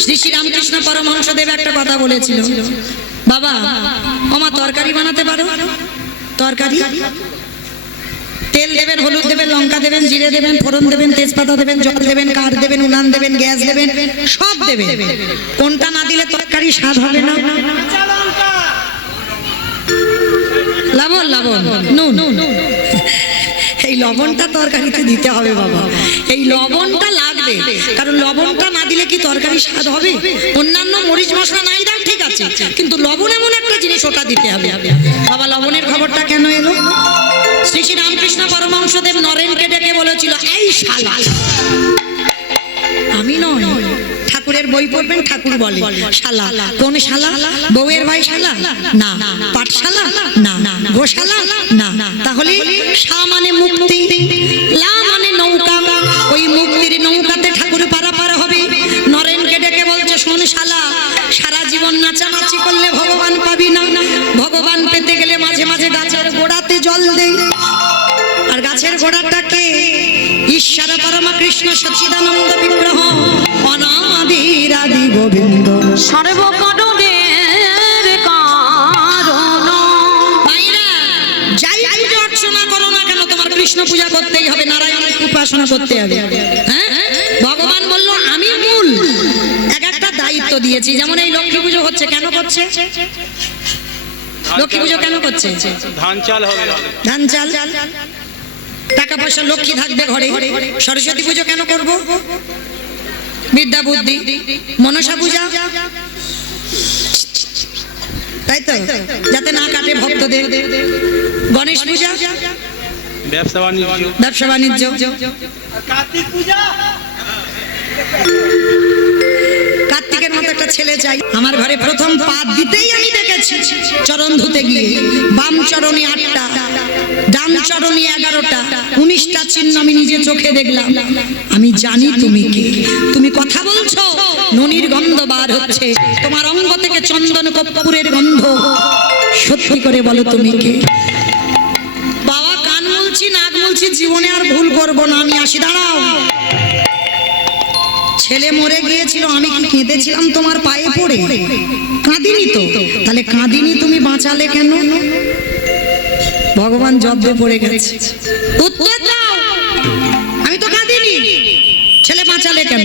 শ্রী শ্রী রামকৃষ্ণ পরমহংসদেব একটা কথা বলেছিল, বাবা ওমা তরকারি বানাতে পারো? তরকারি তেল দেবেন, হলুদ দেবেন, লঙ্কা দেবেন, জিরে দেবেন, ফোড়ন দেবেন, তেজপাতা দেবেন, জল দেবেন, কাঠ দেবেন, উনান দেবেন, গ্যাস দেবেন, সব দেবেন। কোনটা না দিলে তরকারি স্বাদ হবে না? লবণ, লবণ, নুন। এই লবণটা তরকারিতে দিতে হবে বাবা, এই লবণটা লাগবে, কারণ লবণটা না দিলে কি তরকারি স্বাদ হবে? অন্যান্য মরিচ মশলা নাই দাও ঠিক আছে, কিন্তু লবণ এমন একটা জিনিস, ওটা দিতে হবে। বাবা লবণের খবরটা কেন এলো? শ্রী শ্রী রামকৃষ্ণ পরমহংসদেব নরেনকে ডেকে বলেছিল, এই শালা। আমি নয়, ঠাকুরের বই পড়বেন, ঠাকুর বলে শালা। কোন শালা? বউয়ের ভাই শালা না, পাঠশালা না, গোশালা না। তাহলে শা মানে মুক্তি, লা মানে নৌকা, ওই মুক্তির নৌকাতে ঠাকুর পারাপার হবে। নরেনকে ডেকে বলছে, শোন শালা, সারা জীবন নাচানাচি করলে ভগবান পাবি না। ভগবান পেতে গেলে মাঝে মাঝে গাছের গোড়াতে জল দেই। আর গাছের গোড়াটাকে ঈশ্বর পরম কৃষ্ণ সচ্চিদানন্দ বিগ্রহ অনাদির আদি গোবিন্দ সর্বকারণের কারণ। ভাইরা যাই পূজা অর্চনা করো না কেন, তোমার কৃষ্ণ পূজা করতেই হবে, নারায়ণের উপাসনা করতে হবে। হ্যাঁ, ভগবান বলল আমি মূল। একটা দায়িত্ব দিয়েছি, যেমন এই লক্ষ্মী পুজো হচ্ছে, কেন করছে? লক্ষ্মী পুজো কেন করছে? ধান চাল হবে, ধান চাল, টাকা পয়সা, লক্ষ্মী থাকবে ঘরে। সরস্বতী পুজো কেন করব? বিদ্যা বুদ্ধি। মনসা পূজা, তাই তো, যাতে না কাটে ভক্তদের। গণেশ পূজা, ব্যবসা বাণিজ্য। ব্যবসা বাণিজ্য। কার্তিক পূজা, কার্তিকের মতো একটা ছেলে চাই। আমার ঘরে প্রথম পা দিতেই আমি দেখেছি, চরণ ধুতে গিয়ে বাম চরণে 8টা, ডান চরণে 11টা, 19টা চিহ্ন আমি নিজে চোখে দেখলাম। আমি জানি তুমি কে। তুমি কথা বলছো, ননির গন্ধ বার হচ্ছে, তোমার অঙ্গ থেকে চন্দন কর্পূরের গন্ধ। সত্যি করে বলো তুমি কে? বাবা কান মুলছি, নাক মুলছি, জীবনে আর ভুল করবো না, আমি আসি। দাঁড়াও, ছেলে মরে গিয়েছিল, আমি কি কেঁদেছিলাম তোমার পায়ে পড়ে? কাঁদিনি তো। তাহলে কাঁদিনি, তুমি বাঁচালে কেন? ভগবান জব্দে পড়ে গেছে, উত্তর দাও। আমি তো কাঁদিনি, ছেলে বাঁচালে কেন?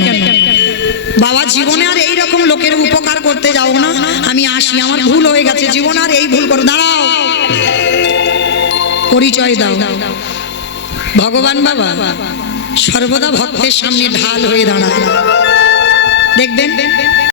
বাবা জীবনে আর এইরকম লোকের উপকার করতে যাও না, আমি আসি, আমার ভুল হয়ে গেছে, জীবনে আর এই ভুল করো। দাঁড়াও, পরিচয় দাও। ভগবান বাবা সর্বদা ভক্তের সামনে ঢাল হয়ে দাঁড়ায়, দেখবেন